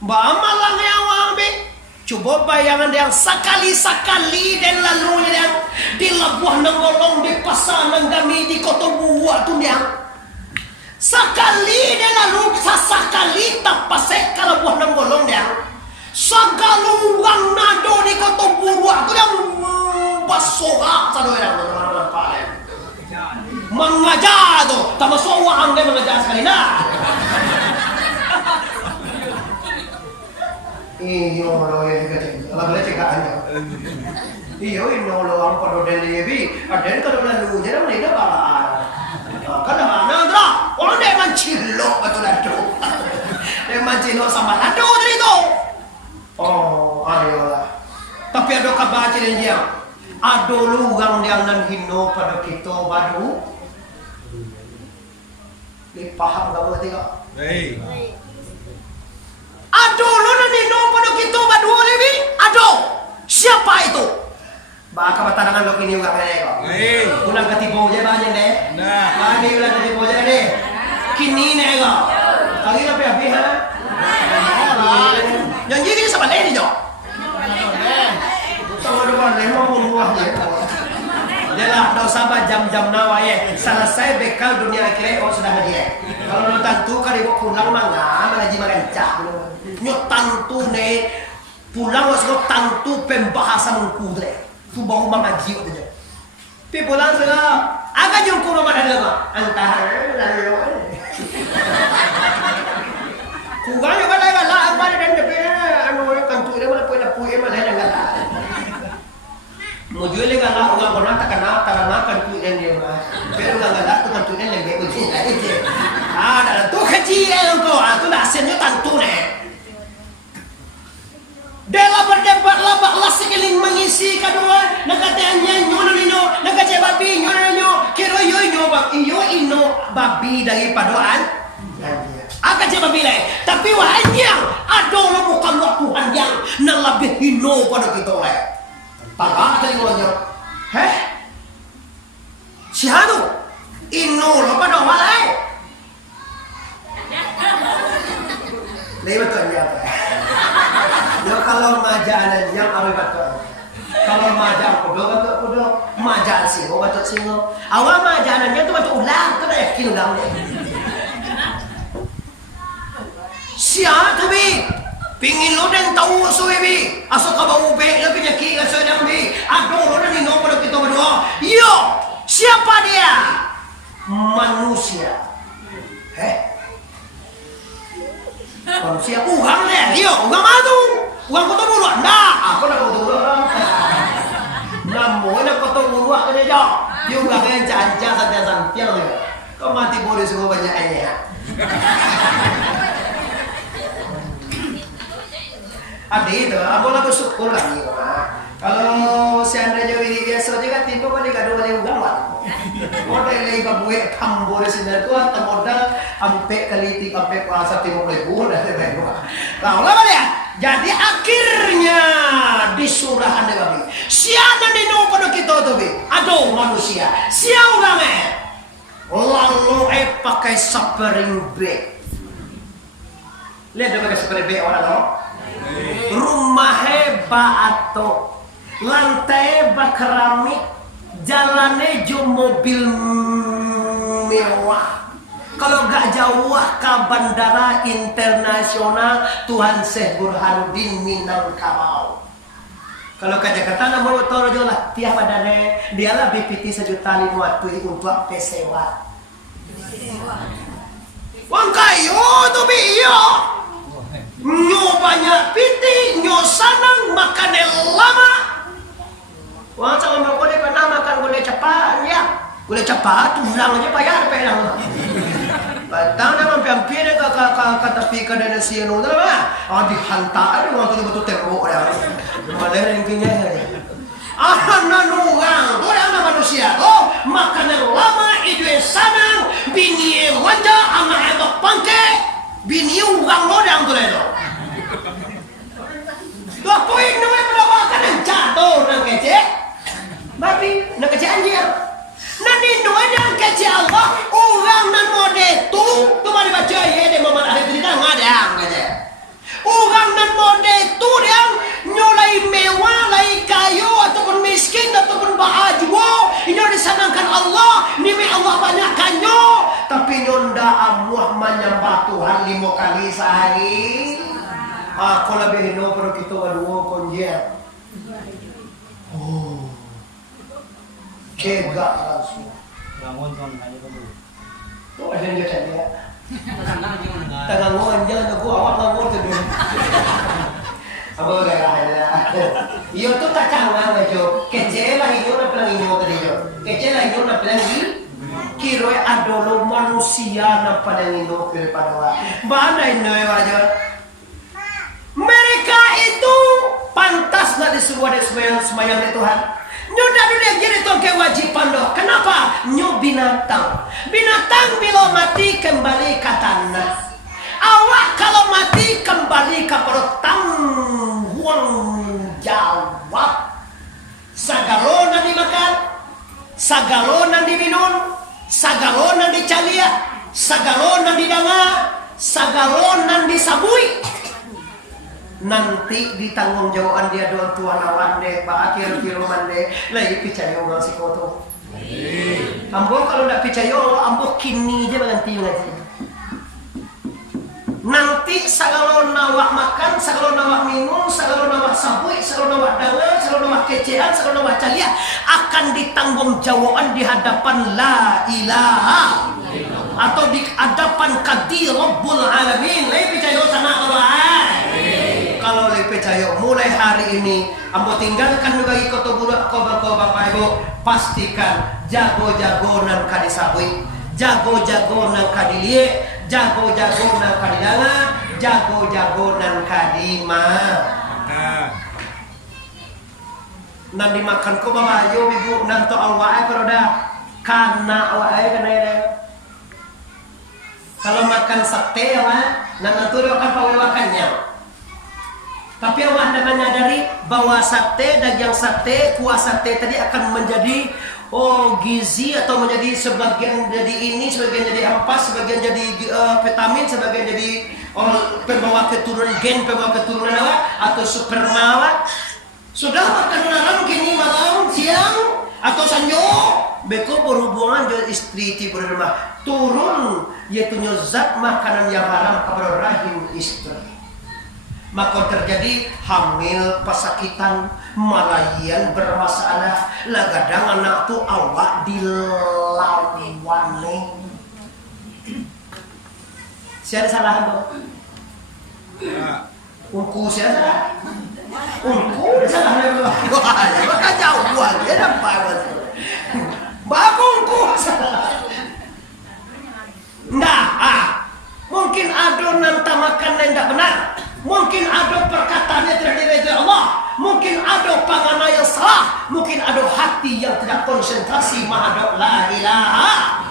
Malang yang awang be. Coba bayangan yang sekali dan lalunya yang di Labuah Nanggolong di pasar Nanggami di Kota Buah tu yang sekali dan lalu sasakali tak pasek ke Labuah Nanggolong yang sagaluang nado di Kota Buah tu yang basorak satu yang mengajar tu, tak masuk orang dia mengajar sekali nak. Iyo lo yang kecil, kalau boleh cakap aja. Iyo ini lo orang pada delivery, ada yang kalau lalu jadi mana dia bawa. Kalau mana tu, orang dia mancilok betul lado. Dia mancilok sama lado tadi tu. Oh, ayolah. Tapi ada kabar cili dia. Ada orang yang nan hino pada kita baru. Dia paham tak boleh tengok. Aduh, lu nanti pada kita berdua lebih. Aduh, siapa itu? Baka batangan lo kini juga kaya kok. Ulang ketipu je banyak deh. Lagi ulang ketipu je deh. Kini nih kok. Kali lebih habis ha. Yang jadi sama lain jo. Sama depan lima buah je. Jelah dah sabar jam-jam nawa ye. Selesai bekal dunia akhirat sudah hadir. Kalau lo tentu kan ibu pulang mangga mengaji merencah. Nyok tantu ne pulang wasgo tantu pembahasa mengkudre. Tu baru mengaji aja. Pi pulang sana. Agak jungku rumah ada apa? Antah lalu. Kuganya kan lagi lah apa dan depan anu kan tu dia mana pun dah puai mana dah lah. Mau jual lagi lah orang orang tak kenal tak makan tu dia mah. Pero orang lah tu kan tu dia lagi begini aja. Dah tu kecil tu, tu dah senyo tantu ne. Dela berdebat lah baklah sekeling mengisi kedua nakatanya nyono nino nakace babi nyono nino kiro yo nyo babi yo ino babi dari padoan akan coba bilang tapi wahanyang adalah bukan Tuhan yang lebih hino pada kita oleh tak ada ngolnya si hanu ino lo pada walai lewat kan ya ya kalau majaan yang apa betul kalau majaan kudo majaan singo betul singo awal majaannya tu betul ulang tu dah yakin ulang deh siapa tu bi pingin lo dan tahu so bi asal kau bau be lebih nyaki asal dan bi aduh lo dan nino pada kita berdua yo siapa dia manusia manusia uang deh yo uang matu uang kau tahu dulu nah aku nak kau tahu dulu namun nak kau tahu dulu aku dia jauh dia uang yang jangan santiang dia kau mati boleh semua banyak aja ada itu, aku lah bersyukur lagi kalau seandainya ini biasa juga timbul balik kado balik uang lah modal lagi kabuat kambor sendiri tu atau modal ampe kali ampe kuasa timbul ribu dah lebih dua lah ya jadi akhirnya di surah anda kami siapa nino pada kita tu bi aduh manusia siapa orang lalu pakai spring bed lihat dia pakai spring bed orang tu rumah atau lantai keramik jalannya jo mobil mewah kalau gak jauh ke bandara internasional Tuhan Syekh Burhanuddin Minangkabau kalau ke Jakarta nak bawa toro lah tiap badane dia lah BPT 1,5 juta untuk pesewa wang kayo tu biyo nyo banyak piti, nyo sanang makan lama. Wah, jangan boleh pernah makan boleh cepat ya. Boleh cepat, ulang aja bayar pelang. Batang nama hampir ke tepi ke dana siano tu lah. Dihantar ada waktu betul tembok dah. Mana ringkinya ya. Nanuang, orang manusia tu makan lama itu sanang bini wajah ama ebak pangke. Bini uang modang tu ledo. Dua poin nama berapa kan jatuh nang kece. Babi nang kece anjir. Nanti dua nang kece Allah uang nan mode tu mari baca ya de mama ada cerita ngadang kece. Uang nan mode tu yang nyolai mewah lai kayu ataupun miskin ataupun bahajwa ini disanangkan Allah nimi Allah banyak kanyo tapi nyonda amuah menyembah Tuhan 5 kali sehari aku lebih hino pada kita berdua konjer kegak langsung Bangun kan hanya tu. tu ada yang kata dia tangan ngon jangan aku awak ngon tu dulu apa gaya iyo tu tak canggah aja kecil lah iyo nak pelang iyo tadi yo kecil lah iyo nak pelang kiro adolo manusia nak pelang iyo daripada wa mana ini aja mereka itu pantas nak disuruh ada semayang di Tuhan nyo dah dunia jadi tu kewajiban doh kenapa nyo binatang bila mati kembali ke tanah awak kalau mati kembali kepada tanggung jawab sagalonan dimakan sagalonan diminum sagalonan dicalia sagalonan didanga sagalonan disabui nanti ditanggung jawaban dia doang tuan awan deh pak akhir firman deh lagi percaya orang si koto ambo kalau nak percaya ambo kini je berhenti ngaji Nanti sagalo nawak makan, sagalo nawak minum, sagalo nawak sabui, sagalo nawak dangan, sagalo nawak kecehan, sagalo nawak calia akan ditanggung jawaban di hadapan la ilaha atau di hadapan Qadi Rabbul Alamin. Lai percaya tanah Allah. Kalau lai percaya mulai hari ini ambo tinggalkan bagi kota budak kau bapak ibu, pastikan jago-jago nan kadi sabui, jago-jago nan kadi lie, jago-jago nan kadi danga, jago-jago nan kadi ma. Nan dimakan ko bapak yo ibu nan to awak kalau dah kana awak kana ya. Kalau makan sate awak nan atur akan pawewakannya. Tapi awak anda menyadari bahwa sate, daging sate, kuah sate tadi akan menjadi gizi atau menjadi sebagian jadi ini, sebagian jadi ampas, sebagian jadi vitamin, sebagian jadi pembawa keturunan gen, pembawa keturunan awak atau sperma awak. Sudah makan malam kini malam siang atau sanjo beko berhubungan dengan istri tipe rumah turun yaitu zat makanan yang haram kepada rahim istri. Maka terjadi hamil, pesakitan, malayan, bermasalah, lagadang anak tu awak dilawane. Siapa salah tu? Unku siapa salah? Unku salah tu. Wah, maka jauh dia nampak. Bakungku salah. Nah, mungkin ada nanti makan yang tidak benar. Mungkin ada perkataannya tidak diridhoi Allah. Mungkin ada panganan yang salah. Mungkin ada hati yang tidak konsentrasi menghadap la ilaha.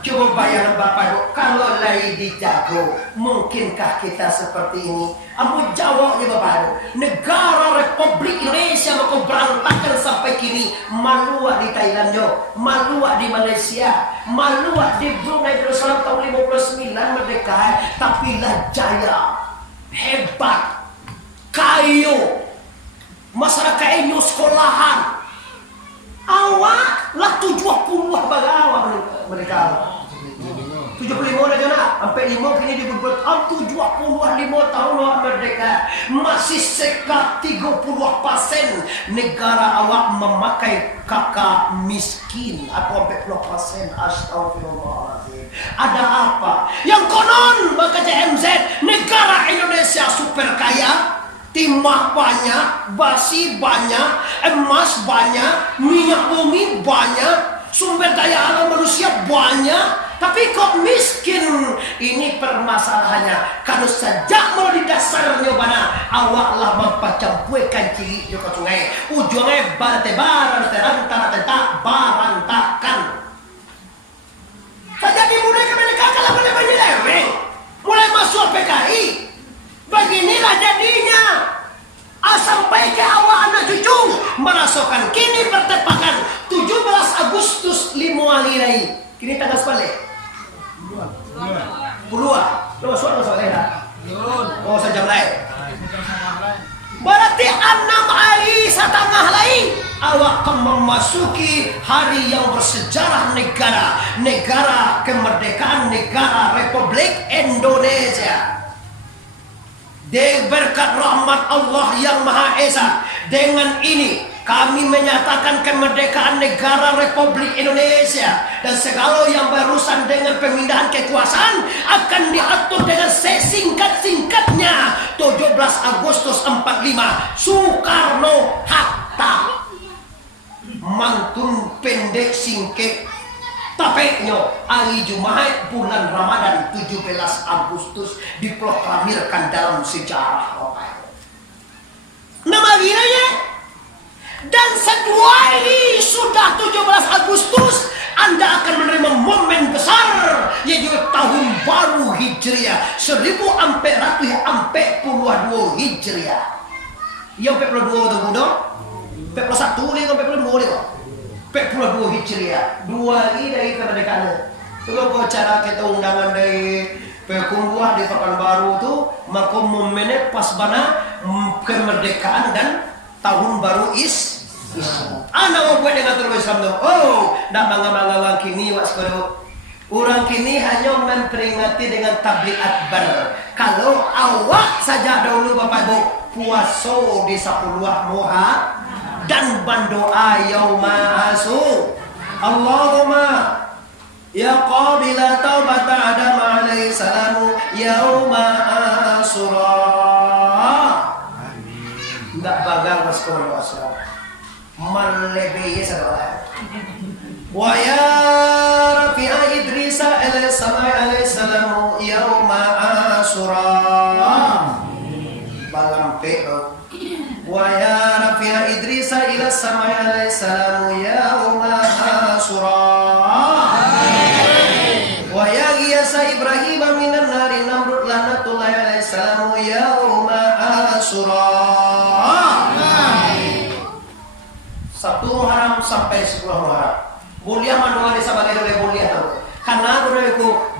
Coba bayangkan Bapak Ibu, kalau lagi dijago, mungkinkah kita seperti ini? Aku jawabnya Bapak Ibu, negara Republik Indonesia mau berantakan sampai kini. Maluak di Thailand yo, maluak di Malaysia, maluak di Brunei Darussalam tahun 59 merdeka, tapi lah jaya, hebat, kayu, masyarakat ini sekolahan. Awak lah 70 bagawa mereka. 75 dah jana, sampai 5 kini dibuat 75 tahun awak merdeka. Masih sekat 30% negara awak memakai kakak miskin atau 40%. Astagfirullahaladzim. Ada apa? Yang konon maka CMZ negara Indonesia super kaya. Timah banyak, basi banyak, emas banyak, minyak bumi banyak, sumber daya alam manusia banyak, tapi kok miskin? Ini permasalahannya. Kalau sejak mulai dasarnya mana awaklah mempacampuikan ciri di sungai, ujungnya barang terantara tentak barantakan. Sejak dimulai kemerdekaan kalau mulai menyeleweng, mulai masuk PKI. Beginilah jadinya. Sampai ke awal anak cucu merasakan kini bertepakan 17 Agustus 5 hari lagi. Kini tanggal sepalik. Puluhan. Lo masuk lah. Oh sejam lain. Berarti 6 hari setengah lain awak akan memasuki hari yang bersejarah negara kemerdekaan negara Republik Indonesia. Berkat rahmat Allah yang Maha Esa, dengan ini kami menyatakan kemerdekaan negara Republik Indonesia dan segala yang berurusan dengan pemindahan kekuasaan akan diatur dengan sesingkat-singkatnya 17 Agustus 45 Soekarno Hatta. Mantun pendek singkat tapeknya hari Jumat bulan Ramadan 17 Agustus diproklamirkan dalam sejarah. Nama giranya dan seduai sudah 17 Agustus Anda akan menerima momen besar yaitu tahun baru Hijriah 1442 Hijriah. Yang 42 itu budak 41 ni 42 ni 42 Hijriah, 2 hari dari kemerdekaan. Kalau kau cara kita undangan dari Pekumbuah di Pekanbaru tu, maka momennya pas bana kemerdekaan dan tahun baru Islam. Anak mau buat dengan terus Islam tu. Oh, dah bangga-bangga kini wak sekolah. Orang kini hanya memperingati dengan tablik akbar. Kalau awak saja dahulu Bapak Ibu puasa di 10 Muharram dan berdoa yauma asu. Allahumma ya qabila taubata Adam alaihi salamu yauma asura. Enggak bagang sekolah asal. Melebihi saudara. Wa ya rafi'a Idrisa alaihi salamu yauma asura. Balampe wa ya rafi'a Idrisa ila samai alaihi salamu yauma asura. Wa ya ghiyasa Ibrahim minan nari Namrud lanatullahi alaihi salamu yauma asura. 1 Muharram sampai 10 Muharram. Mulia manual sahabat oleh mulia tahu. Karena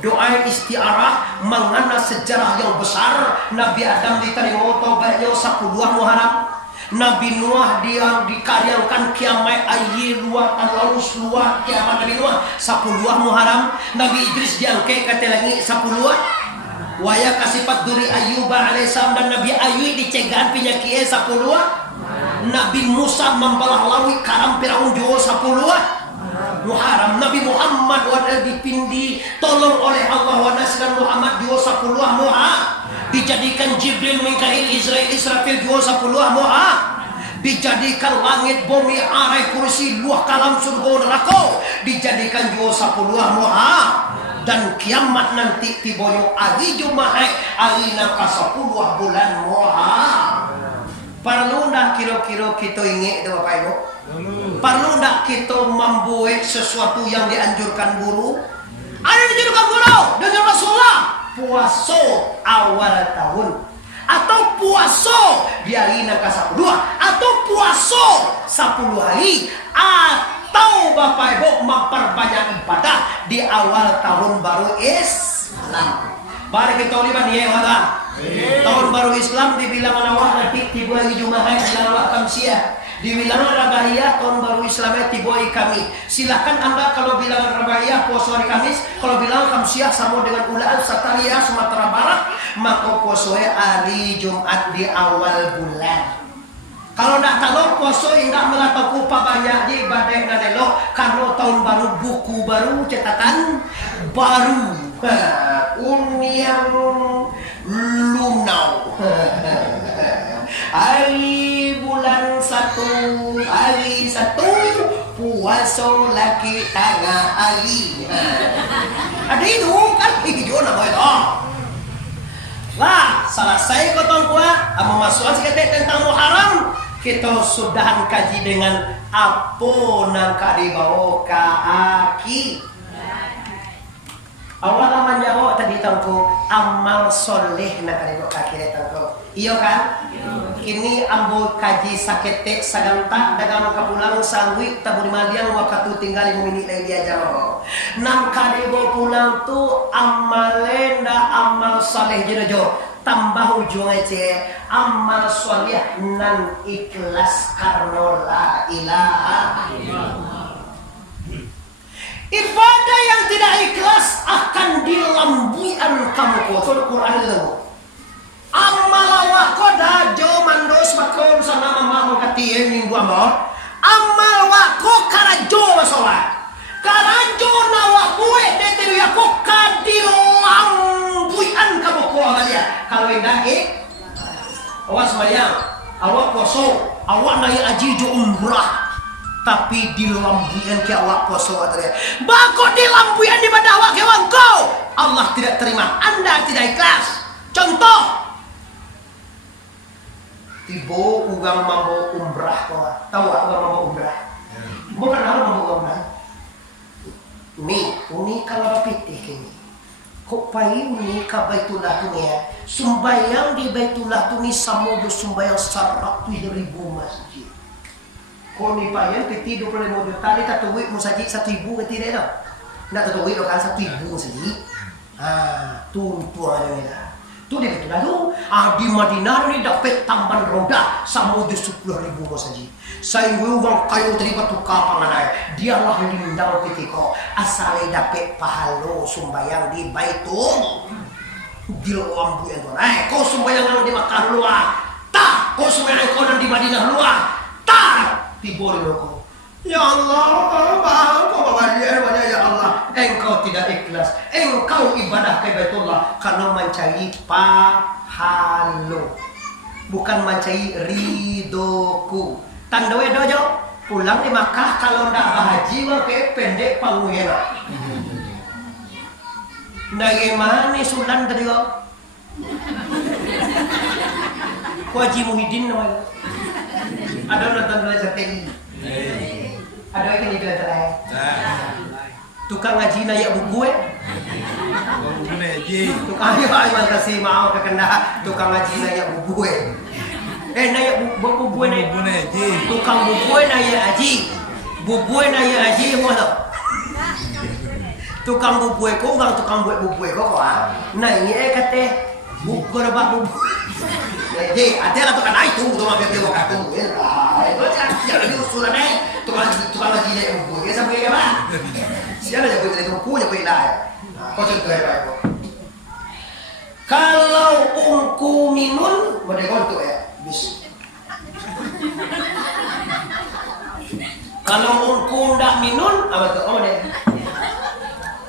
doa istiarah mengana sejarah yang besar. Nabi Adam diterima taubatnya 10 Muharram. Nabi Nuh dia dikaryakan kiamat air luar laus luar kiamat Nabi Nuh 10 Muharram. Nabi Idris diangkat ke langit 10. Waya kasifat duri Ayyub alaihissalam dan Nabi Ayyub dicegahan penyakit 10. Nabi Musa membalah lawi karam Firaun juga 10 Muharram. Nabi Muhammad wadah dipindi tolong oleh Allah wa nasran Muhammad juga 10 Muharram. Dijadikan Jibril, Mikail, Israfil juga 10 Muharram. Dijadikan langit, bumi, arai, kursi, luah, kalam, surga, neraka. Dijadikan juga 10 Muharram. Dan kiamat nanti tiboyo hari Jumat hari nangka 10 bulan Muharram. Perlu ndak kira-kira kita ingat itu Bapak Ibu? Perlu ndak kita membuat sesuatu yang dianjurkan guru? Ada dianjurkan guru dengan Rasulullah. Puasa awal tahun atau puasa di hari nangka 12 atau puasa 10 hari atau Bapak Ibu memperbanyak ibadah di awal tahun baru Islam. Mari kita lihat nih ya, tahun baru Islam dibilang awak nanti tiba hari Jumat dibilang awak Kamsiah, dibilang Rabaiyah tahun baru Islamnya tiba hari kami. Silakan Anda kalau bilang Rabaiyah puasa hari Kamis, kalau bilang Kamsiah sama dengan Ulaan Satariyah Sumatera Barat, maka puasa hari Jumat di awal bulan. Kalau nak tahu puasa indah mengatakan upah banyak di badai nadelo karena tahun baru buku baru catatan baru. Uniang lunau. Hari bulan 1 hari 1 puasa laki tengah hari. Ada itu kan hijau nama itu. Lah, selesai kotong kuat, memasukkan seketik tentang Muharram. Kita sudah kaji dengan apa nangka dibawa ke aki. Awal aman jawab tadi tangku amal soleh nak dibawa ke aki tangku. Iya kan? Kini ambo kaji saketek saganta dagang kapulang sangwi taburi maliang waktu tinggal 5 menit lagi dia jawab. Nangka dibawa pulang tu amalenda amal soleh jerojo. Tambah ujung aja amal soleh nan ikhlas karena la ilaha illallah. Ibadah yang tidak ikhlas akan dilambuian kamu kotor Quran itu. Amal awak koda jo mandos bakon sana mama mengati minggu amor. Amal wako karajo masalah. Karajo nawa buat deteru yako kadilambuian kamu kotor dia. Kalau indah awak sembahyang, awak puasa, awak naik haji jo umrah, tapi di lambuian ke awak puasa katanya. Bako di lambuian di pada awak ke wangko, Allah tidak terima, Anda tidak ikhlas. Contoh, tibo ugang mambo umrah kau, tahu ugang mambo umrah? Bukan apa mambo umrah? Ini kalau pitih kini. Kok paling ni ka Baitullah tu ni sumbayang di Baitullah tu ni sama do sumbayang 100,000 masjid. Kok ni payang piti 25 juta ni tatuwi mo saji 1,000 ke tidak dah. Nak tatuwi do kan 1,000 saji. Tuntua ni dah. Tuh dia kata lalu, di Madinah ni dapat tamban roda sama di 10.000 saja. Saya uang kayu terlibat tukar panganai. Dialah lindang pitiko. Asal dapat pahalo sumbayang di Baitul. Di luar bulan tu. Kau sumbayang di Makkah luar. Tak, kau sumbayang kau di Madinah luar. Tak, tibor kau. Ya Allah, kau bawa dia ya Allah. Engkau tidak ikhlas. Engkau ibadah ke Baitullah karena mencari pahalo, bukan mencari ridoku. Tandoi dojo pulang di Makkah kalau ndak haji ke pendek panguhera. Bagaimana sulan tadi kok? Haji Muhyiddin namanya. Ada nonton belajar TI. Ada yang ini belajar tukang ngaji naya buku tukang ayo kasih mau kekena tukang ngaji naya buku naya buku tukang buku naya aji buku naya aji mana tukang buku ko bang tukang buku ko nah ini kate buku apa buku jadi ada lah tukang itu tuh mah biar buka tuh itu ya ini usulan tukang ngaji naya buku ya sampai apa siapa yang boleh itu punya wilayah. Kau contoh ya Pak. Kalau ungku minun, boleh kontuk ya, bis. Kalau ungku ndak minun, apa tuh? Oh deh.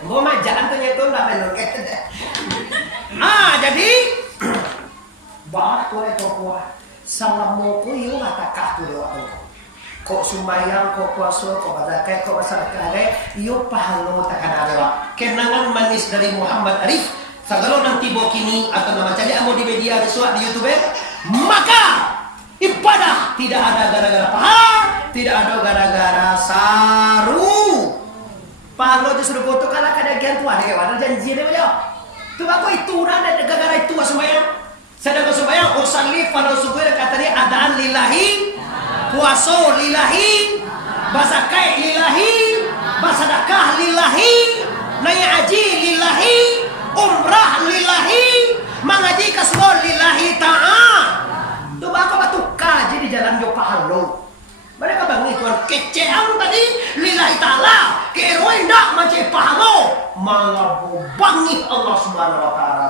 Mau majakan tuh nyetu ndak minun kayak deh. Jadi bah tuh itu kuah. Salamuku yuk matakah tuh doa. Kok sumbayang, kok puasa, kok badakai, kok masyarakat, iyo pahalo takkan ada. Kenangan manis dari Muhammad Arif. Segala nanti bokini atau nama cari amo di media visual di YouTube, maka ibadah tidak ada gara-gara pahala, tidak ada gara-gara saru. Pahalo justru foto kalau kadagian tua deh, wadah janji deh beliau. Tu aku itu ada gara-gara itu sembahyang. Sedangkan sembahyang usalli pada subuh katanya adaan lillahi. Puasa lillahi, basakai lillahi, basadakah lillahi, naya haji lillahi, umrah lillahi, mengaji kasbon lillahi ta'ala. Tu baka batuka jadi jalan jo pahalo. Mereka bangun itu keceang tadi lillahi ta'ala, keroy ndak macam pahalo, malah bangi Allah Subhanahu wa taala.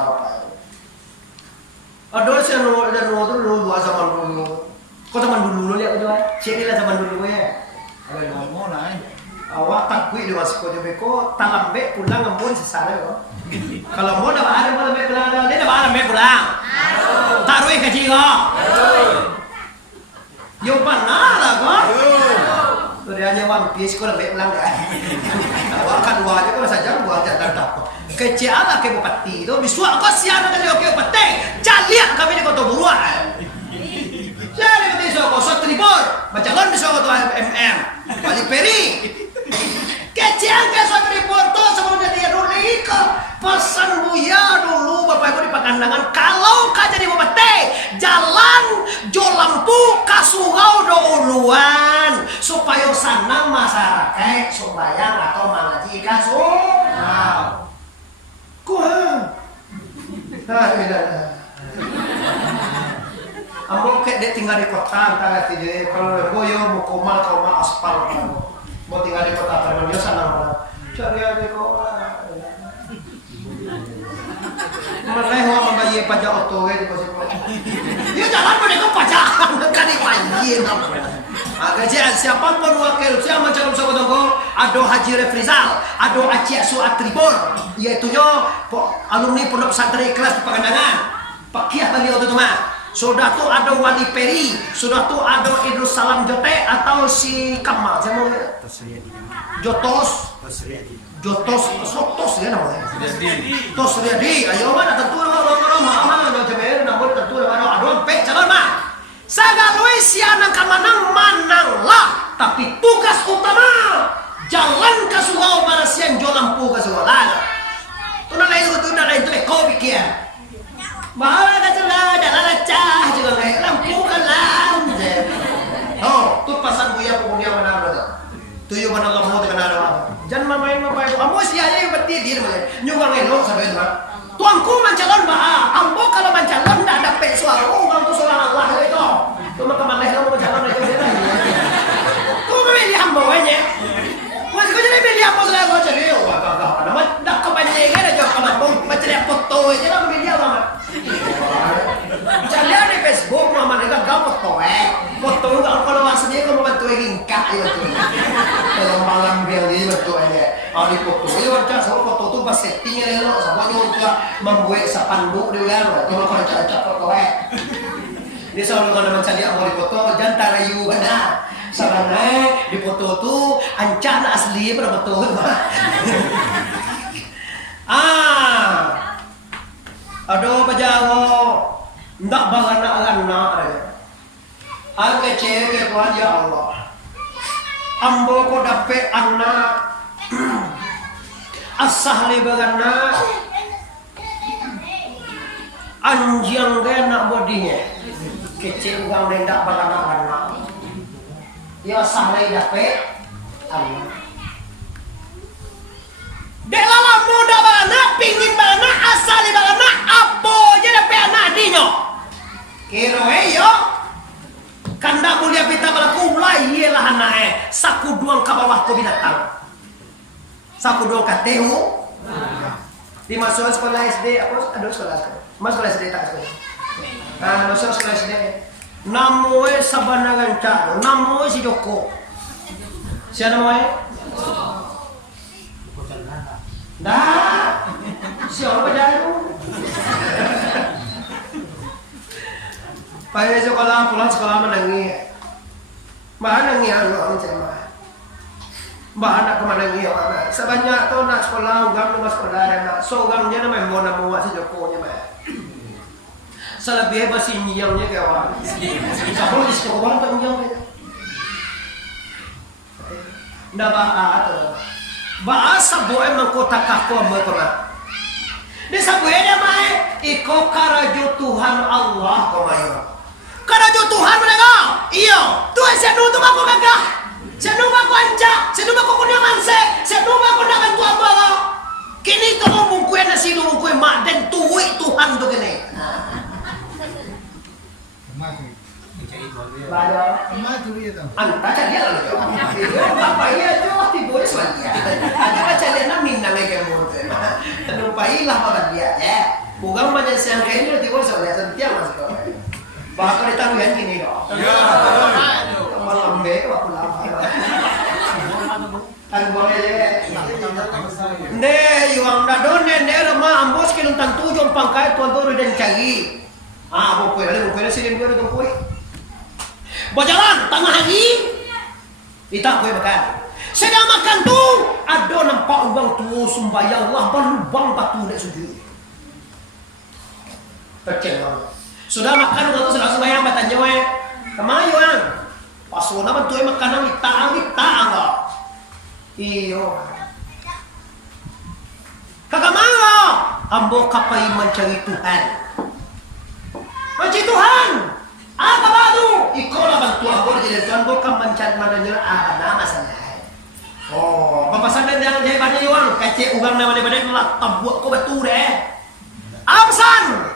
Ada seno dan dulu dua zaman dulu. Kau zaman dulu lihat tu kan? Ciri lah zaman dulu ya. Kalau mau lah. Awak takui di masuk kau jebeko, talambe pulang ngembun sesara kau. Kalau mau dah ada malam pulang, dia dah malam pulang. Taruh kaji kau. Yo panah lah kau. Tu dia hanya wang pies kau dah pulang dah. Awak kan dua aja kau saja dua aja tak tak. Kecil lah ke bupati tu, bisuak kau siapa kali ke bupati? Jaliak kami ni kau tu buruan. Jadi betul so tribor, macam bisa kau tu balik peri. Kecian ke so tribor tu sebelum jadi ruli ke pesan buya dulu bapak ibu di Pakandangan kalau kau jadi bupati jalan Jolampu Kasugau douluan supaya sana masyarakat sembahyang atau mengaji kasugau. Kuah. Ambo kayak dia tinggal di kota antara tidak kalau boyo mau komal aspal kalau mau tinggal di kota karena dia sana mana cari aja kau mana yang membayar pajak auto di pos dia jalan mereka pajak kan dibayar agak siapapun wakil siapa macam sahabat kau ada Haji Refrizal ada Aceh Suat Tribor yaitu alumni Pondok Pesantren Ikhlas di Pakandangan Pak Kiah beliau itu mah. Sudah tuh ada Wali Peri, sudah tuh ada Idrus Salam Jote atau si Kamal, saya mau Jotos ya namanya. Tos Riyadi, ayo mana tentu mana jaber namun tentu mana aduh pe calon mah. Sagaloi siana kamanang mananglah, tapi tugas utama jalan ke Sugau para siang Jolampu ke Sugau. Tunang lain itu kau pikir. Malah kacau jalan cah juga kayak lampu kan lam. Oh, tuh pasan buya kemudian mana ada. Tuh mana Allah mau kenal apa. Jangan main apa itu. Kamu sih aja yang bertidir macam. Nyumbang elok sampai itu. Tuanku mencalon ambo kalau mencalon tidak dapat suara. Orang tu suara Allah itu. Cuma kemana kamu mencalon itu dia. Kau memilih ambo aja. Masih kau jadi milih ambo sudah kau cari. Wah kau nama dah kebanyakan aja kalau macam foto aja lah milih orang. Jangan di Facebook mama mereka kau foto foto kalau aslinya kamu bantu ringkah itu. Kalau malam dia bantu aja. Di foto itu macam foto tu pas settingnya lo semuanya untuk membuat sepanduk dia kan. Kalau kau cak foto dia selalu kalau mencari amor di foto jangan tarayu benar. Sebenarnya di foto tu ancana asli berapa betul. Aduh pajawo ndak bangana-bangana aku cewek Tuhan ya Allah. Ambo ko dapat anak asah lebagana anjing ge nak bodinya kecil gang rendak bangana-bangana ya asah le dapat anak dek lala muda bangana pingin bangana asah le bangana apa je dapat anak dinyo kiro yo kanda mulia pita balaku mulai ialah anak saku duang ke bawah ko binatang saku duang ke tehu dimasukkan sekolah SD apa ada sekolah sekolah SD tak sekolah masuk sekolah SD namoe sabanangan caro namoe si Joko siapa namoe dah siapa jalan Pai sekolah pulang sekolah menangi. Mbak nangi anu macam Mbak anak kemana ngi anak. Sebanyak tu nak sekolah ugam nama sekolah anak. So ugamnya nama mau nama buat si Joko nya mah. Selebih basi nyiyangnya ke awak. Sabun di sekolah tu nyiyang. Nda baat. Baat saboe mengkota kako mengkota. Di saboe dia mah iko karaju Tuhan Allah komayo. Karaju Tuhan mereka. Iyo, Tuhan saya nutup aku gagah. Saya nutup aku anjak. Saya nutup aku kunyangan saya nutup aku nak Tuhan bala. Kini tu mungkui nasi tu mungkui mak dan tuwi Tuhan tu kini. Anta cari dia lalu. Apa iya tu tiba dia suami. Ada baca dia nak minang lagi mulut. Lupa makan dia. Bukan macam siang kaini tiba suami setiap masuk. Bahkan ditaruh yang gini dong. Malam be waktu lama. Kan boleh je. Ne, yang dadon ne rumah ambos kilung tantu jom pangkai tuan tu dan cagi. Buku sini gue tu kue. Berjalan tengah hari. Kita kue makan. Sedang makan tu, ada nampak uang tu sembahyang Allah berlubang batu dek sujud. Kecil orang. Sudah makan uang tu sudah sembahyang batanya we. Kemayu ang. Pas sudah bantu makanan kita enggak. Iyo. Kakak mana? Ambo kapai mencari Tuhan. Mencari Tuhan. Apa baru? Ikolah bantu ambo jadi Tuhan bukan mencari mananya nama saya. Oh, bapak sadar yang jadi banyak orang kecil ugang nama daripada lah tabuak ko betul deh. Absan.